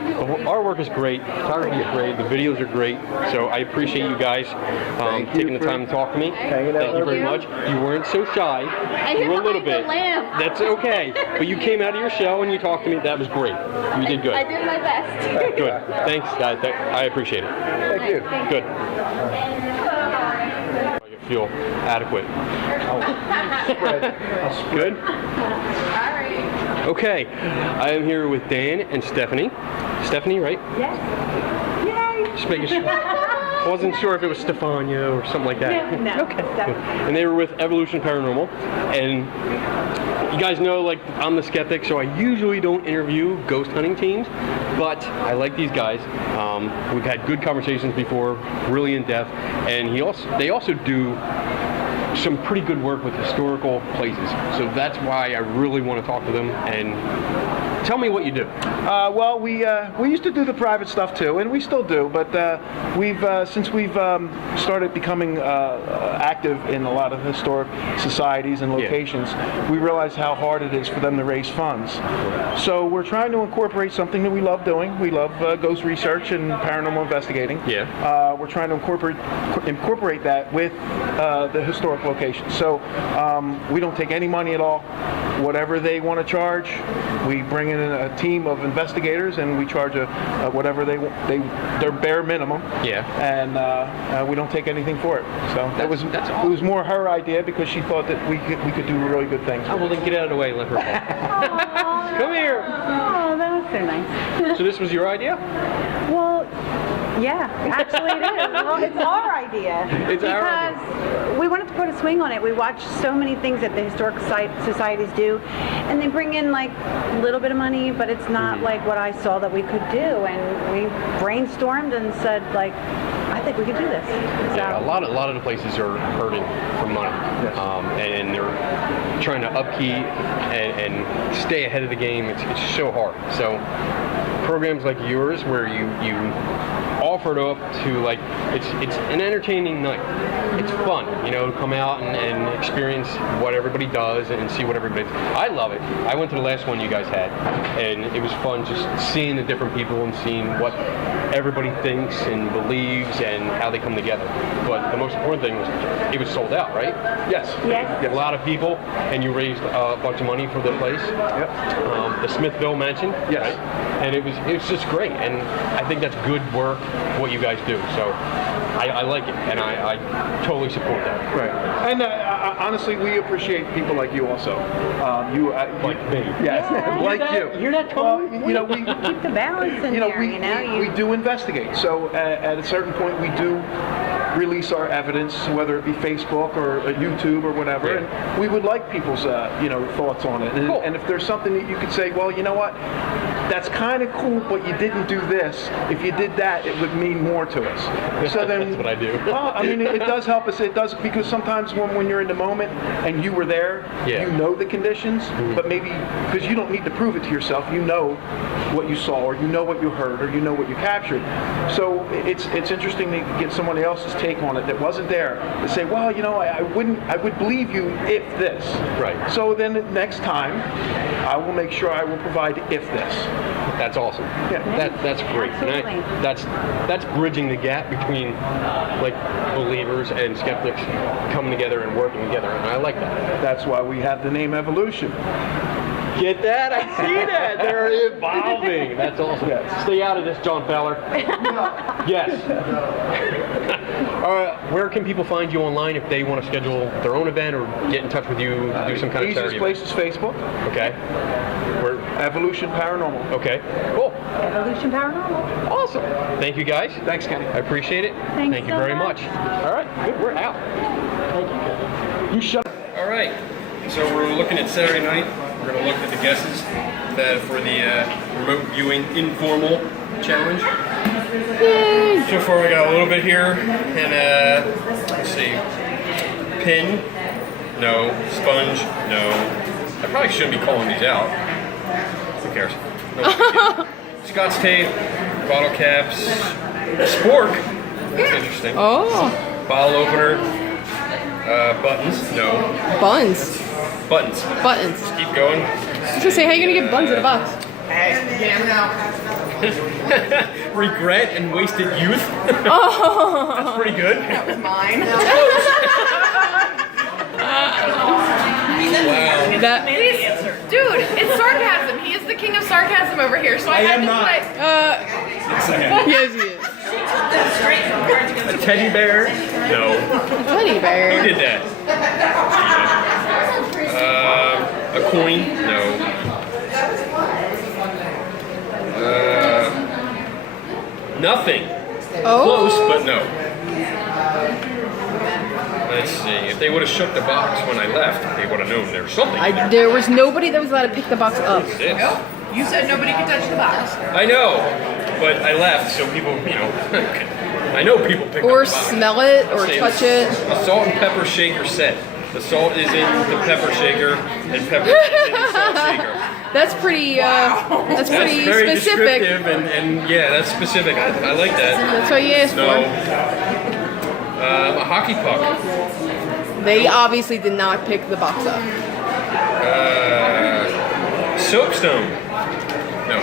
our work is great. Photography is great. The videos are great. So I appreciate you guys taking the time to talk to me. Thank you very much. You weren't so shy. You were a little bit. That's okay. But you came out of your shell and you talked to me. That was great. You did good. I did my best. Good. Thanks, guys. I appreciate it. Thank you. Good. feel adequate. Good? Okay, I am here with Dan and Stephanie. Stephanie, right? Yes. Yay! Just making sure. I wasn't sure if it was Stefania or something like that. No. Okay. And they were with Evolution Paranormal. And you guys know, like, I'm the skeptic, so I usually don't interview ghost hunting teams, but I like these guys. We've had good conversations before, really in depth, and they also do some pretty good work with historical places. So that's why I really want to talk to them. And tell me what you do. Well, we used to do the private stuff too, and we still do. But since we've started becoming active in a lot of historic societies and locations, we realize how hard it is for them to raise funds. So we're trying to incorporate something that we love doing. We love ghost research and paranormal investigating. We're trying to incorporate that with the historic locations. So we don't take any money at all. Whatever they want to charge, we bring in a team of investigators, and we charge whatever their bare minimum. And we don't take anything for it. So it was more her idea because she thought that we could do really good things. Oh, well, then get out of the way and let her talk. Come here. Oh, that was so nice. So this was your idea? Well, yeah, actually it is. Well, it's our idea. It's our idea. Because we wanted to put a swing on it. We watch so many things that the historic societies do, and they bring in like a little bit of money, but it's not like what I saw that we could do. And we brainstormed and said, like, I think we could do this. So. Yeah, a lot of the places are hurting for money, and they're trying to upkeep and stay ahead of the game. It's so hard. So programs like yours, where you offer it up to, like, it's an entertaining night. It's fun, you know, to come out and experience what everybody does and see what everybody does. I love it. I went to the last one you guys had, and it was fun just seeing the different people and seeing what everybody thinks and believes and how they come together. But the most important thing was it was sold out, right? Yes. Yes. A lot of people, and you raised a bunch of money for the place. The Smithville Mansion. Yes. Right? And it was just great, and I think that's good work, what you guys do. So I like it, and I totally support that. Right. And honestly, we appreciate people like you also. Like me. Yes, like you. You're not well, you know, we keep the balance in there. We do investigate. So at a certain point, we do release our evidence, whether it be Facebook or YouTube or whatever, and we would like people's thoughts on it. And if there's something that you could say, well, you know what, that's kind of cool, but you didn't do this. If you did that, it would mean more to us. So then, that's what I do. Well, I mean, it does help us. It does, because sometimes when you're in the moment and you were there, you know the conditions, but maybe because you don't need to prove it to yourself, you know what you saw, or you know what you heard, or you know what you captured. So it's interesting to get somebody else's take on it that wasn't there to say, well, you know, I would believe you if this. Right. So then next time, I will make sure I will provide if this. That's awesome. Yeah. That's great. Absolutely. And that's bridging the gap between, like, believers and skeptics coming together and working together, and I like that. That's why we have the name Evolution. Get that? I see that. They're evolving. That's awesome. Yes. Stay out of this, John Feller. Yes. Where can people find you online if they want to schedule their own event or get in touch with you to do some kind of charity? Easiest place is Facebook. Okay. Where? Evolution Paranormal. Okay. Cool. Evolution Paranormal. Awesome. Thank you, guys. Thanks, Kenny. I appreciate it. Thanks Thank you so very much. All right. Good. We're out. Thank you. You shut up. All right. So we're looking at Saturday night. We're going to look at the guesses for the remote viewing informal challenge. Yay. So far I got a little bit here, and let's see, pin, no, sponge, no. I probably shouldn't be calling these out. Who cares? No. Scotch tape, bottle caps, spork. That's interesting. Oh. Bottle opener, buttons, no. Buns. Buttons. Buttons. Just keep going. I was gonna say, how are you gonna get buns at a box? Regret and wasted youth. Oh. That's pretty good. That was mine. Wow. Dude, it's sarcasm. He is the king of sarcasm over here. So I had am to not. play. Yes, he is. A teddy bear? No. Teddy bear. Who did that? A coin? No. Nothing. Oh. Close, but no. Let's see. If they would have shook the box when I left, they would have known there was something in there. There was nobody that was allowed to pick the box up. What's this? You said nobody could touch the box. I know, but I left, so people, I know people pick up Or the box. smell it, or Let's see, touch it. A salt and pepper shaker set. The salt is in the pepper shaker, and pepper is in the salt shaker. That's pretty. That's pretty very specific. descriptive, and yeah, that's specific. I like that. That's what you asked No. for. A hockey puck. They obviously did not pick the box up. Soapstone. No.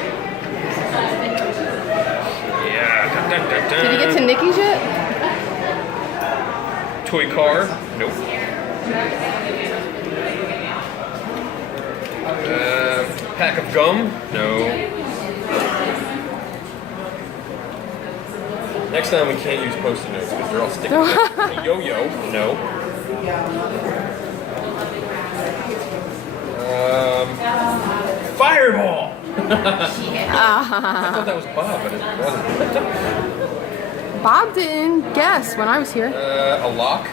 Yeah. Dun, dun, dun. Did you get to Nikki's yet? Toy car. Nope. Pack of gum. No. Next time we can't use post-it notes because they're all sticky. A yo-yo. No. Fireball. I thought that was Bob, but it wasn't. Bob didn't guess when I was here. A lock.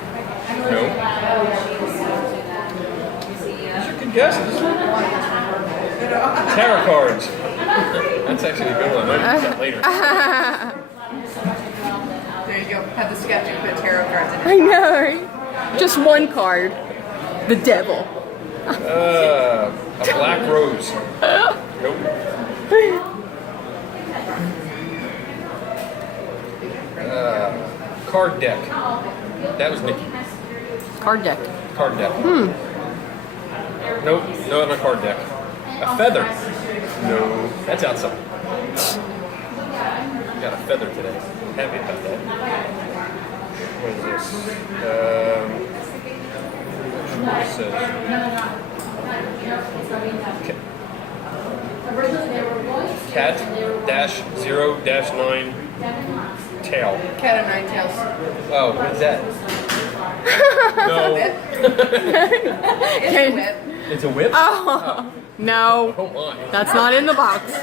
No. These are good guesses. Tarot cards. That's actually a good one. I might use that later. There you go. Have the sketch and put tarot cards in it. I know, right? Just one card. The devil. A black rose. Nope. Card deck. That was Nikki. Card deck. Card deck. Nope. No, not a card deck. A feather. No, that's outside. Got a feather today. Happy about that. What is this? What it says. Cat-0-9 tail. Cat of nine tails. Oh, what is that? No. It's a whip. It's a whip? Oh. No. Oh my. That's not in the box. What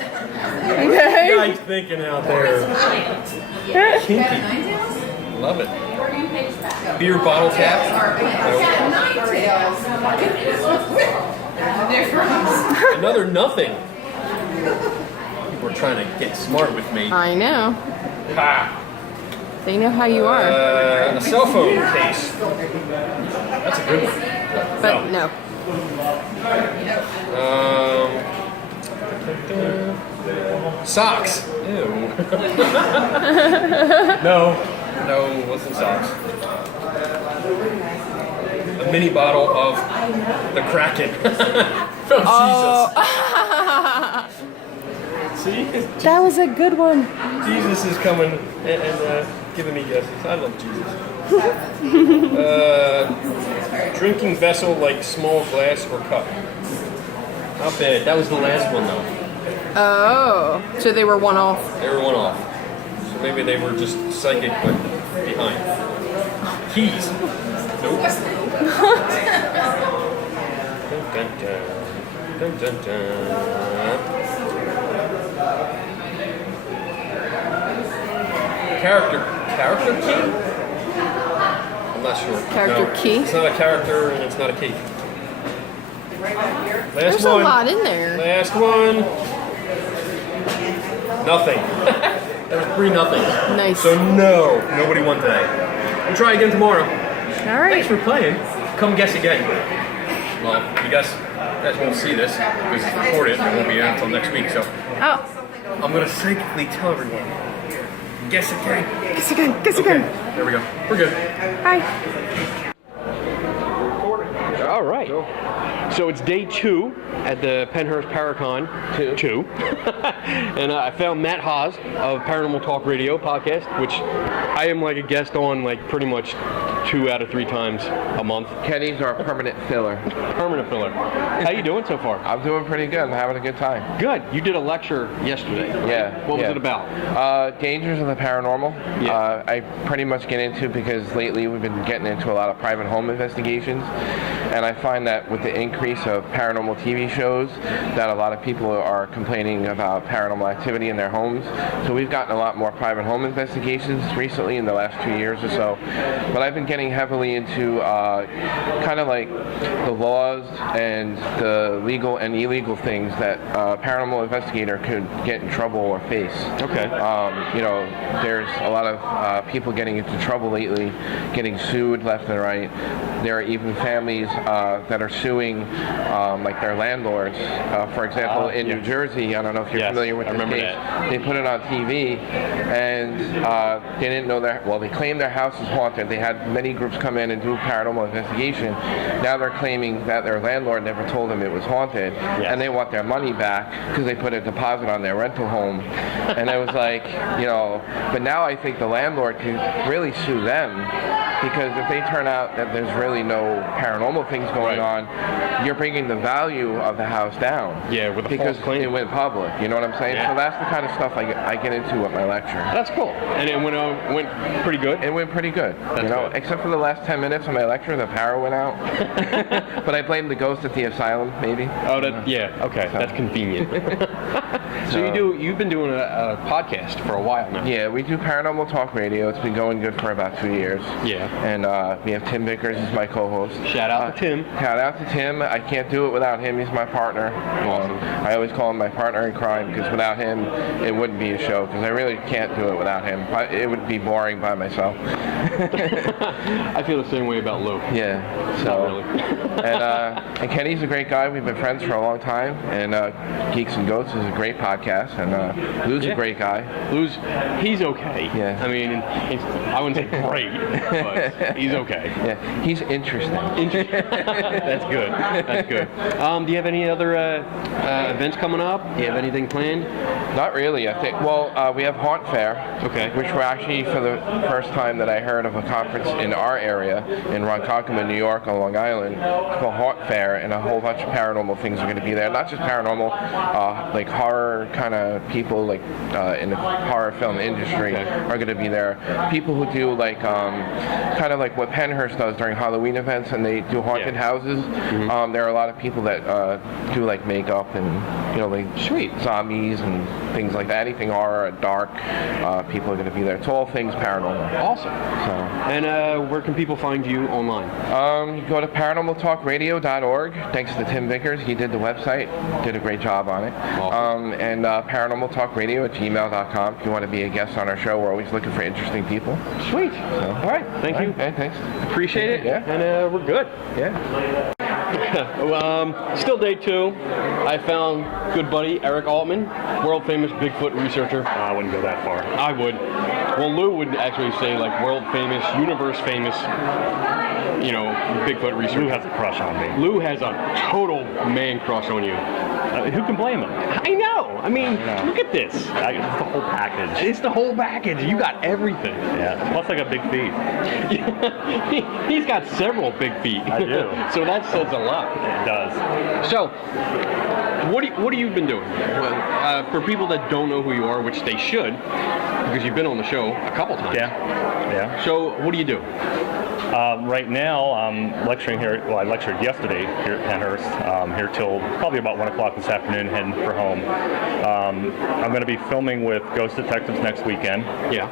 Okay. are you guys thinking out there? Kinky. Love it. Beer bottle cap? Nope. Another nothing. People are trying to get smart with me. I know. Ha! They know how you are. A cell phone case. That's a good one. But no. Socks. Ew. No, wasn't socks. A mini bottle of the Kraken. From Jesus. See? That was a good one. Jesus is coming and giving me guesses. I love Jesus. Drinking vessel like small glass or cup. Not bad. That was the last one though. Oh. So they were one off. They were one off. So maybe they were just psychic but behind. Keys. Nope. Dun, dun, dun. Dun, dun, dun. Character key? I'm not sure. Character key? It's not a character and it's not a key. Last There's one. a lot in there. Last one. Nothing. That was 3-0. Nice. So no, nobody won today. We'll try again tomorrow. All right. Thanks for playing. Come guess again. Well, you guys won't see this because it's recorded. It won't be out until next week. So Oh. I'm gonna psychically tell everyone. Guess again. Guess again. Guess again. There we go. We're good. Bye. All right. So it's day 2 at the Pennhurst Paracon. Two. And I found Matt Haas of Paranormal Talk Radio podcast, which I am like a guest on like pretty much 2 out of 3 times a month. Kenny's our permanent filler. Permanent filler. How you doing so far? I'm doing pretty good. I'm having a good time. Good. You did a lecture yesterday. Yeah. What was it about? Dangers of the paranormal. Yeah. I pretty much get into because lately we've been getting into a lot of private home investigations, and I find that with the increase of paranormal TV shows, that a lot of people are complaining about paranormal activity in their homes. So we've gotten a lot more private home investigations recently in the last 2 years or so. But I've been getting heavily into kind of like the laws and the legal and illegal things that a paranormal investigator could get in trouble or face. Okay. You know, there's a lot of people getting into trouble lately, getting sued left and right. There are even families that are suing like their landlords. For example, in New Jersey, I don't know if you're familiar with this case, they put it on TV and they didn't know they claimed their house is haunted. They had many groups come in and do a paranormal investigation. Now they're claiming that their landlord never told them it was haunted, and they want their money back because they put a deposit on their rental home. And it was like, you know, but now I think the landlord can really sue them, because if they turn out that there's really no paranormal things going on, you're bringing the value of the house down. Yeah, with a because false claim. it went public. You know what I'm saying? Yeah. So that's the kind of stuff I get into with my lecture. That's cool. And it went pretty good? It went pretty good. That's you know, good. except for the last 10 minutes of my lecture, the power went out. But I blame the ghost at the asylum, maybe. Oh, okay. So. That's convenient. So you've been doing a podcast for a while now. Yeah, we do Paranormal Talk Radio. It's been going good for about 2 years. Yeah. And we have Tim Vickers as my co-host. Shout out to Tim. Shout out to Tim. I can't do it without him. He's my partner. Awesome. I always call him my partner in crime, because without him, it wouldn't be a show, because I really can't do it without him. It would be boring by myself. I feel the same way about Lou. Yeah. So. Not really. And Kenny's a great guy. We've been friends for a long time. And Geeks and Goats is a great podcast. And Lou's a great guy. He's okay. Yeah. I mean, I wouldn't say great, but he's okay. Yeah. He's interesting. That's good. That's good. Do you have any other events coming up? Do you have anything planned? Not really. I think. Well, we have Haunt Fair. Okay. Which we're actually, for the first time that I heard of a conference in our area, in Ronkonkoma, New York, on Long Island, it's called Haunt Fair, and a whole bunch of paranormal things are going to be there. Not just paranormal, like horror kind of people, like in the horror film industry, are going to be there. People who do like kind of like what Pennhurst does during Halloween events, and they do haunted houses. Mm-hmm. There are a lot of people that do like makeup and, you know, like zombies and things like that. Anything horror, dark, people are going to be there. It's all things paranormal. Awesome. And where can people find you online? You go to paranormaltalkradio.org. Thanks to Tim Vickers. He did the website. Did a great job on it. Awesome. And paranormaltalkradio@gmail.com. If you want to be a guest on our show, we're always looking for interesting people. Sweet. So, all right. Thank you. Okay, thanks. Appreciate it. Yeah. And we're good. Yeah. Still day 2. I found good buddy Eric Altman, world famous Bigfoot researcher. I wouldn't go that far. I would. Well, Lou would actually say like world famous, universe famous, you know, Bigfoot researcher. Lou has a crush on me. Lou has a total man crush on you. Who can blame him? I know. I mean, look at this. It's the whole package. It's the whole package. You got everything. Yeah. Plus, I got big feet. He's got several big feet. I do. So that says a lot. It does. So, what have you been doing? Well, for people that don't know who you are, which they should, because you've been on the show a couple times. Yeah. So, what do you do? Right now, I'm lecturing here. Well, I lectured yesterday here at Pennhurst, here till probably about 1 o'clock this afternoon, heading for home. I'm going to be filming with Ghost Detectives next weekend. Yeah.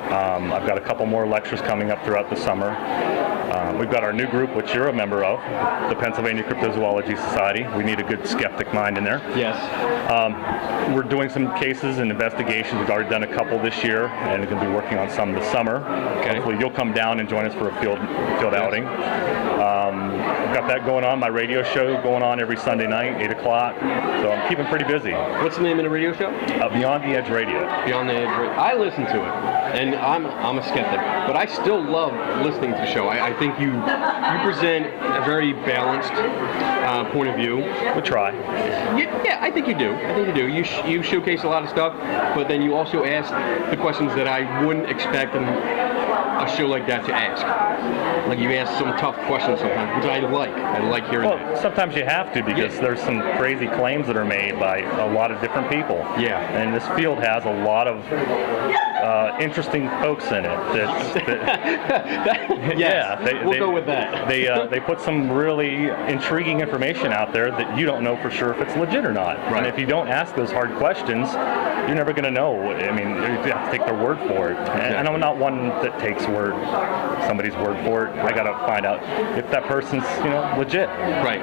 I've got a couple more lectures coming up throughout the summer. We've got our new group, which you're a member of, the Pennsylvania Cryptozoology Society. We need a good skeptic mind in there. Yes. We're doing some cases and investigations. We've already done a couple this year, and we're going to be working on some this summer. Okay. Hopefully you'll come down and join us for a field outing. got that going on. My radio show going on every Sunday night, 8 o'clock. So I'm keeping pretty busy. What's the name of the radio show? Beyond the Edge Radio. Beyond the Edge Radio. I listen to it, and I'm a skeptic, but I still love listening to the show. I think you present a very balanced point of view. We try. Yeah, I think you do. You showcase a lot of stuff, but then you also ask the questions that I wouldn't expect a show like that to ask. Like you ask some tough questions sometimes, which I like hearing that. Well, sometimes you have to because there's some crazy claims that are made by a lot of different people. Yeah. And this field has a lot of interesting folks in it. We'll go with that. They put some really intriguing information out there that you don't know for sure if it's legit or not. Right. And if you don't ask those hard questions, you're never going to know. I mean, you have to take their word for it. And I'm not one that takes somebody's word for it. I got to find out if that person's legit. Right.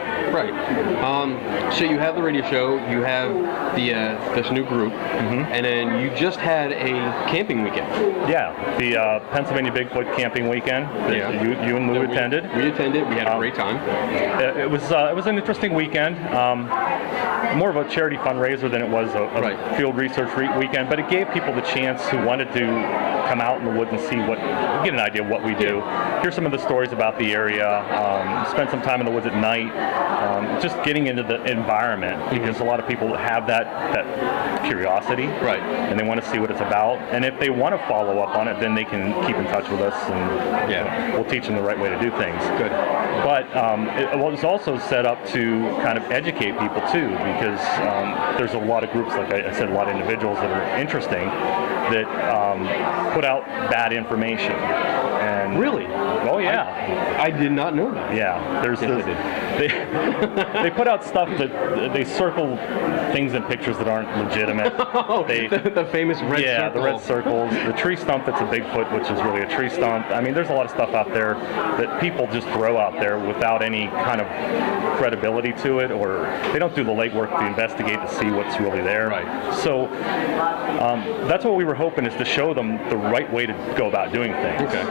So you have the radio show, you have this new group, and then you just had a camping weekend. Yeah, the Pennsylvania Bigfoot camping weekend that you and Lou attended. We attended. We had a great time. It was an interesting weekend. More of a charity fundraiser than it was a field research weekend, but it gave people the chance who wanted to come out in the woods and get an idea of what we do. Hear some of the stories about the area. Spend some time in the woods at night. Just getting into the environment because a lot of people have that curiosity, and they want to see what it's about. And if they want to follow up on it, then they can keep in touch with us, and we'll teach them the right way to do things. Good. But it was also set up to kind of educate people too, because there's a lot of groups, like I said, a lot of individuals that are interesting that put out bad information. And really? Oh yeah. I did not know that. Yeah. There's they put out stuff that they circle things in pictures that aren't legitimate. The famous red circle. Yeah, the red circles. The tree stump that's a Bigfoot, which is really a tree stump. I mean, there's a lot of stuff out there that people just throw out there without any kind of credibility to it, or they don't do the legwork to investigate to see what's really there. Right. So that's what we were hoping, is to show them the right way to go about doing things. Okay.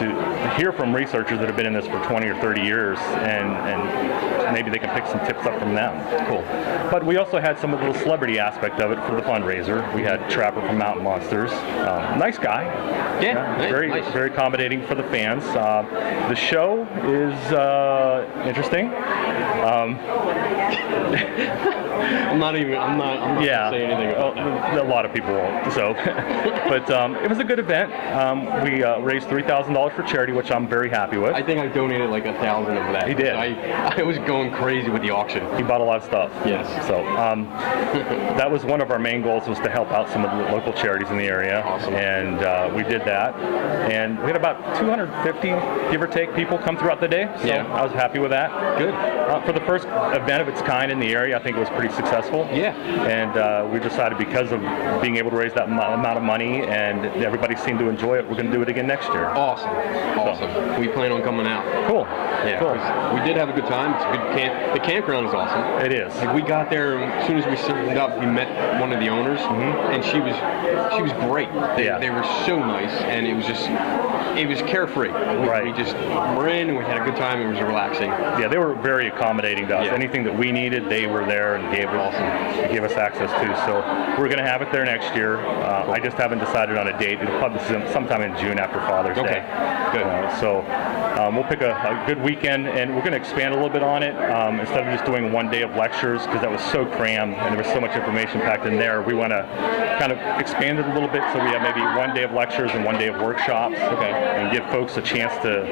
To hear from researchers that have been in this for 20 or 30 years, and maybe they can pick some tips up from them. Cool. But we also had some of the celebrity aspect of it for the fundraiser. We had Trapper from Mountain Monsters. Nice guy. Yeah, very accommodating for the fans. The show is interesting. I'm not gonna say anything about that. A lot of people won't. So, but it was a good event. We raised $3,000 for charity, which I'm very happy with. I think I donated like 1,000 of that. He did. I was going crazy with the auction. He bought a lot of stuff. Yes. So that was one of our main goals, was to help out some of the local charities in the area. Awesome. And we did that. And we had about 250, give or take, people come throughout the day. So I was happy with that. Good. For the first event of its kind in the area, I think it was pretty successful. Yeah. And we decided, because of being able to raise that amount of money and everybody seemed to enjoy it, we're going to do it again next year. Awesome. We plan on coming out. Cool. Yeah. Cool. We did have a good time. It's a good camp. The campground is awesome. It is. Like, we got there, and as soon as we signed up, we met one of the owners, and she was great. They were so nice, and it was carefree. We just were in, and we had a good time. It was relaxing. Yeah, they were very accommodating to us. Anything that we needed, they were there and gave us access to. So we're going to have it there next year. I just haven't decided on a date. It'll probably be sometime in June after Father's Day. Good. So we'll pick a good weekend, and we're going to expand a little bit on it. Instead of just doing one day of lectures, because that was so crammed and there was so much information packed in there, we want to kind of expand it a little bit, so we have maybe one day of lectures and one day of workshops. And give folks a chance to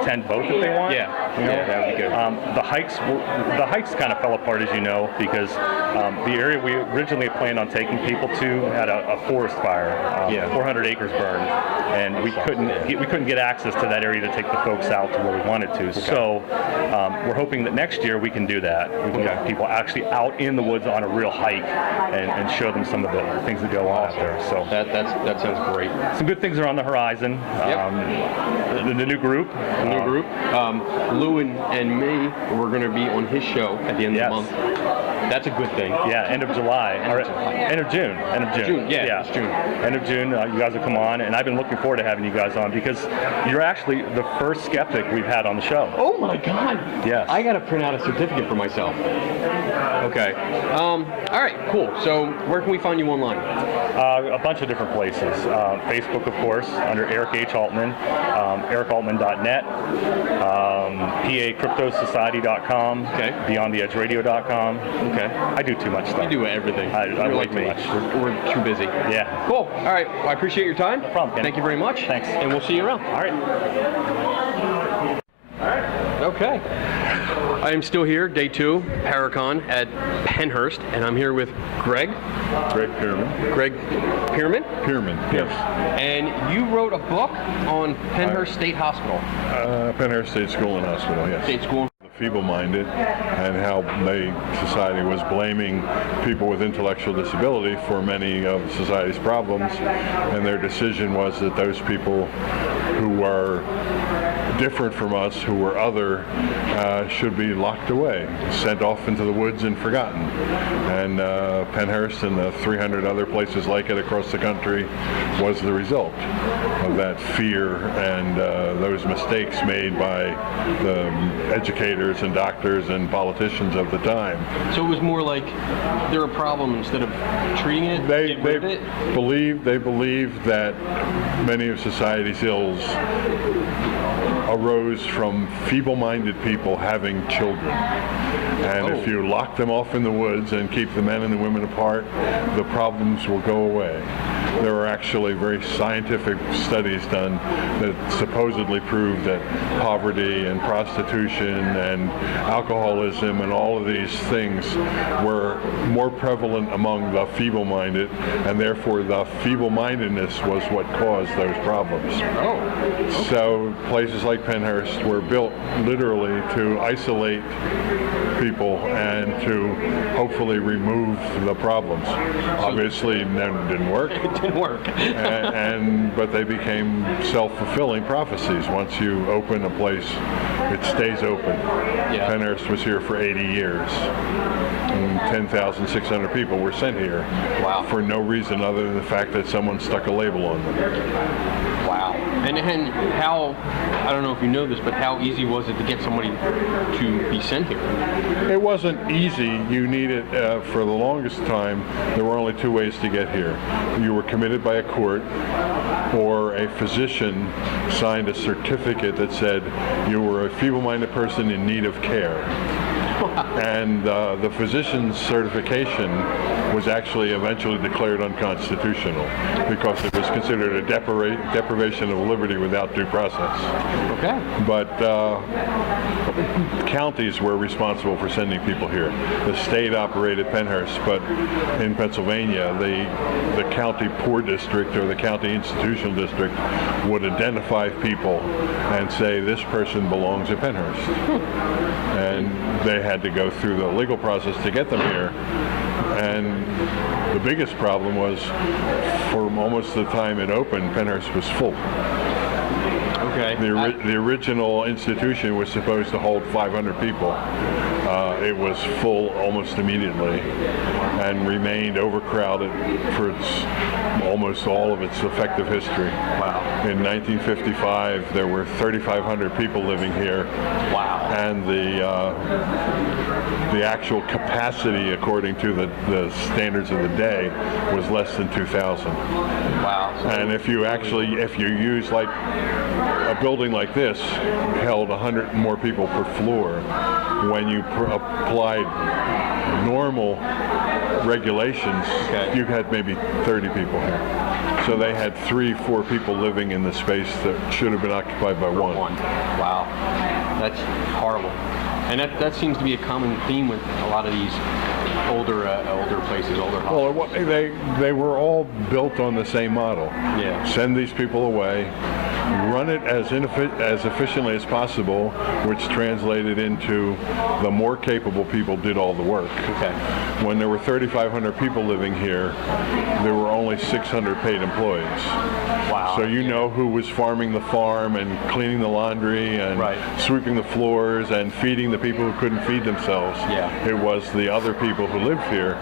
attend both if they want. Yeah, that would be good. The hikes kind of fell apart, as you know, because the area we originally planned on taking people to had a forest fire. 400 acres burned, and we couldn't get access to that area to take the folks out to where we wanted to. Okay. So we're hoping that next year we can do that. We can get people actually out in the woods on a real hike and show them some of the things that go on out there. So that sounds great. Some good things are on the horizon. The new group. Lou and me, we're going to be on his show at the end of the month. That's a good thing. Yeah, end of July. End of June. It's June. End of June, you guys will come on, and I've been looking forward to having you guys on because you're actually the first skeptic we've had on the show. Oh my God! Yes. I gotta print out a certificate for myself. Okay. All right. Cool. So where can we find you online? A bunch of different places. Facebook, of course, under Eric H. Altman, ericaltman.net, PACryptosociety.com, BeyondTheEdgeRadio.com. Okay. I do too much stuff. You do everything. I You're way like too me. much. We're too busy. Yeah. Cool. All right. Well, I appreciate your time. No problem, Ken. Thank you very much. Thanks. And we'll see you around. All right. Okay. I am still here, day 2, Paracon at Pennhurst, and I'm here with Greg. Greg Pierman. Greg Pierman? Pierman, yes. And you wrote a book on Pennhurst State Hospital. Pennhurst State School and Hospital, yes. State School. The feeble-minded, and how society was blaming people with intellectual disability for many of society's problems, and their decision was that those people who are different from us, who were other, should be locked away, sent off into the woods and forgotten. And Pennhurst and the 300 other places like it across the country was the result of that fear and those mistakes made by the educators and doctors and politicians of the time. So it was more like they're a problem instead of treating it? They believe that many of society's ills arose from feeble-minded people having children. And if you lock them off in the woods and keep the men and the women apart, the problems will go away. There are actually very scientific studies done that supposedly prove that poverty and prostitution and alcoholism and all of these things were more prevalent among the feeble-minded, and therefore the feeble-mindedness was what caused those problems. Oh. So places like Pennhurst were built literally to isolate people and to hopefully remove the problems. Obviously, it didn't work. It didn't work. But they became self-fulfilling prophecies. Once you open a place, it stays open. Yeah. Pennhurst was here for 80 years. And 10,600 people were sent here. Wow. For no reason other than the fact that someone stuck a label on them. Wow. And how, I don't know if you know this, but how easy was it to get somebody to be sent here? It wasn't easy. You needed, for the longest time, there were only 2 ways to get here. You were committed by a court, or a physician signed a certificate that said you were a feeble-minded person in need of care. And the physician's certification was actually eventually declared unconstitutional because it was considered a deprivation of liberty without due process. Okay. But counties were responsible for sending people here. The state operated Pennhurst, but in Pennsylvania, the county poor district or the county institutional district would identify people and say this person belongs at Pennhurst. And they had to go through the legal process to get them here. And the biggest problem was, for almost the time it opened, Pennhurst was full. Okay. The original institution was supposed to hold 500 people. It was full almost immediately and remained overcrowded for almost all of its effective history. Wow. In 1955, there were 3,500 people living here. Wow. And the actual capacity, according to the standards of the day, was less than 2,000. Wow. And if you use like a building like this held 100 more people per floor, when you applied normal regulations, you had maybe 30 people here. So they had 3-4 people living in the space that should have been occupied by one. Wow. That's horrible. And that seems to be a common theme with a lot of these older places, older hospitals. Well, they were all built on the same model. Yeah. Send these people away, run it as efficiently as possible, which translated into the more capable people did all the work. Okay. When there were 3,500 people living here, there were only 600 paid employees. Wow. So you know who was farming the farm and cleaning the laundry and sweeping the floors and feeding the the people who couldn't feed themselves. Yeah. It was the other people who lived here,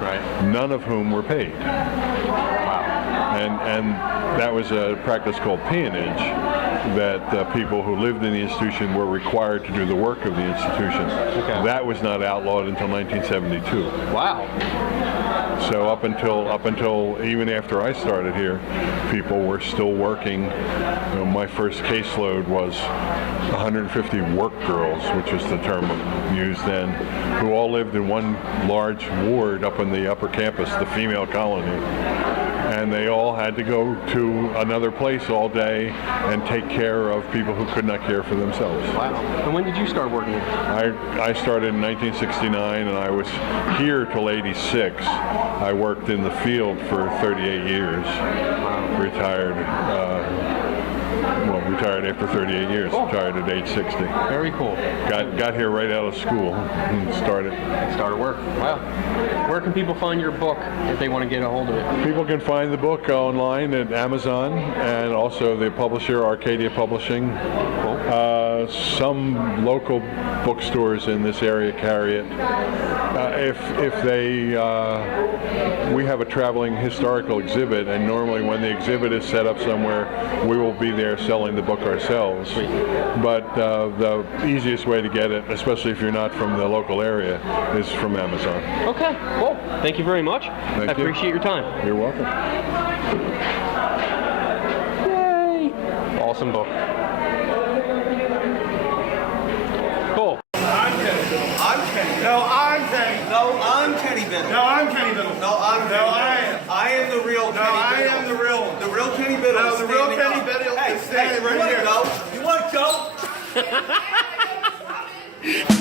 none of whom were paid. Wow. And that was a practice called peonage, that people who lived in the institution were required to do the work of the institution. That was not outlawed until 1972. Wow. So up until even after I started here, people were still working. You know, my first caseload was 150 work girls, which was the term used then, who all lived in one large ward up on the upper campus, the female colony. And they all had to go to another place all day and take care of people who could not care for themselves. Wow. And when did you start working? I started in 1969, and I was here till 86. I worked in the field for 38 years. Retired. Retired after 38 years. Cool. Retired at age 60. Very cool. Got here right out of school and started work. Wow. Where can people find your book if they want to get a hold of it? People can find the book online at Amazon, and also the publisher, Arcadia Publishing. Cool. Some local bookstores in this area carry it. We have a traveling historical exhibit, and normally when the exhibit is set up somewhere, we will be there selling the book ourselves. But the easiest way to get it, especially if you're not from the local area, is from Amazon. Okay, cool. Thank you very much. Thank I appreciate your time. You're welcome. Yay! Awesome book. Cool. I'm Kenny. No, I'm Kenny. No, I'm Kenny Biddle. No, I'm Kenny Biddle. No, I'm Kenny. No, I am. I am the real Kenny Biddle. No, I am the real Kenny Biddle. No, the real Kenny Biddle is standing right here. You want to go?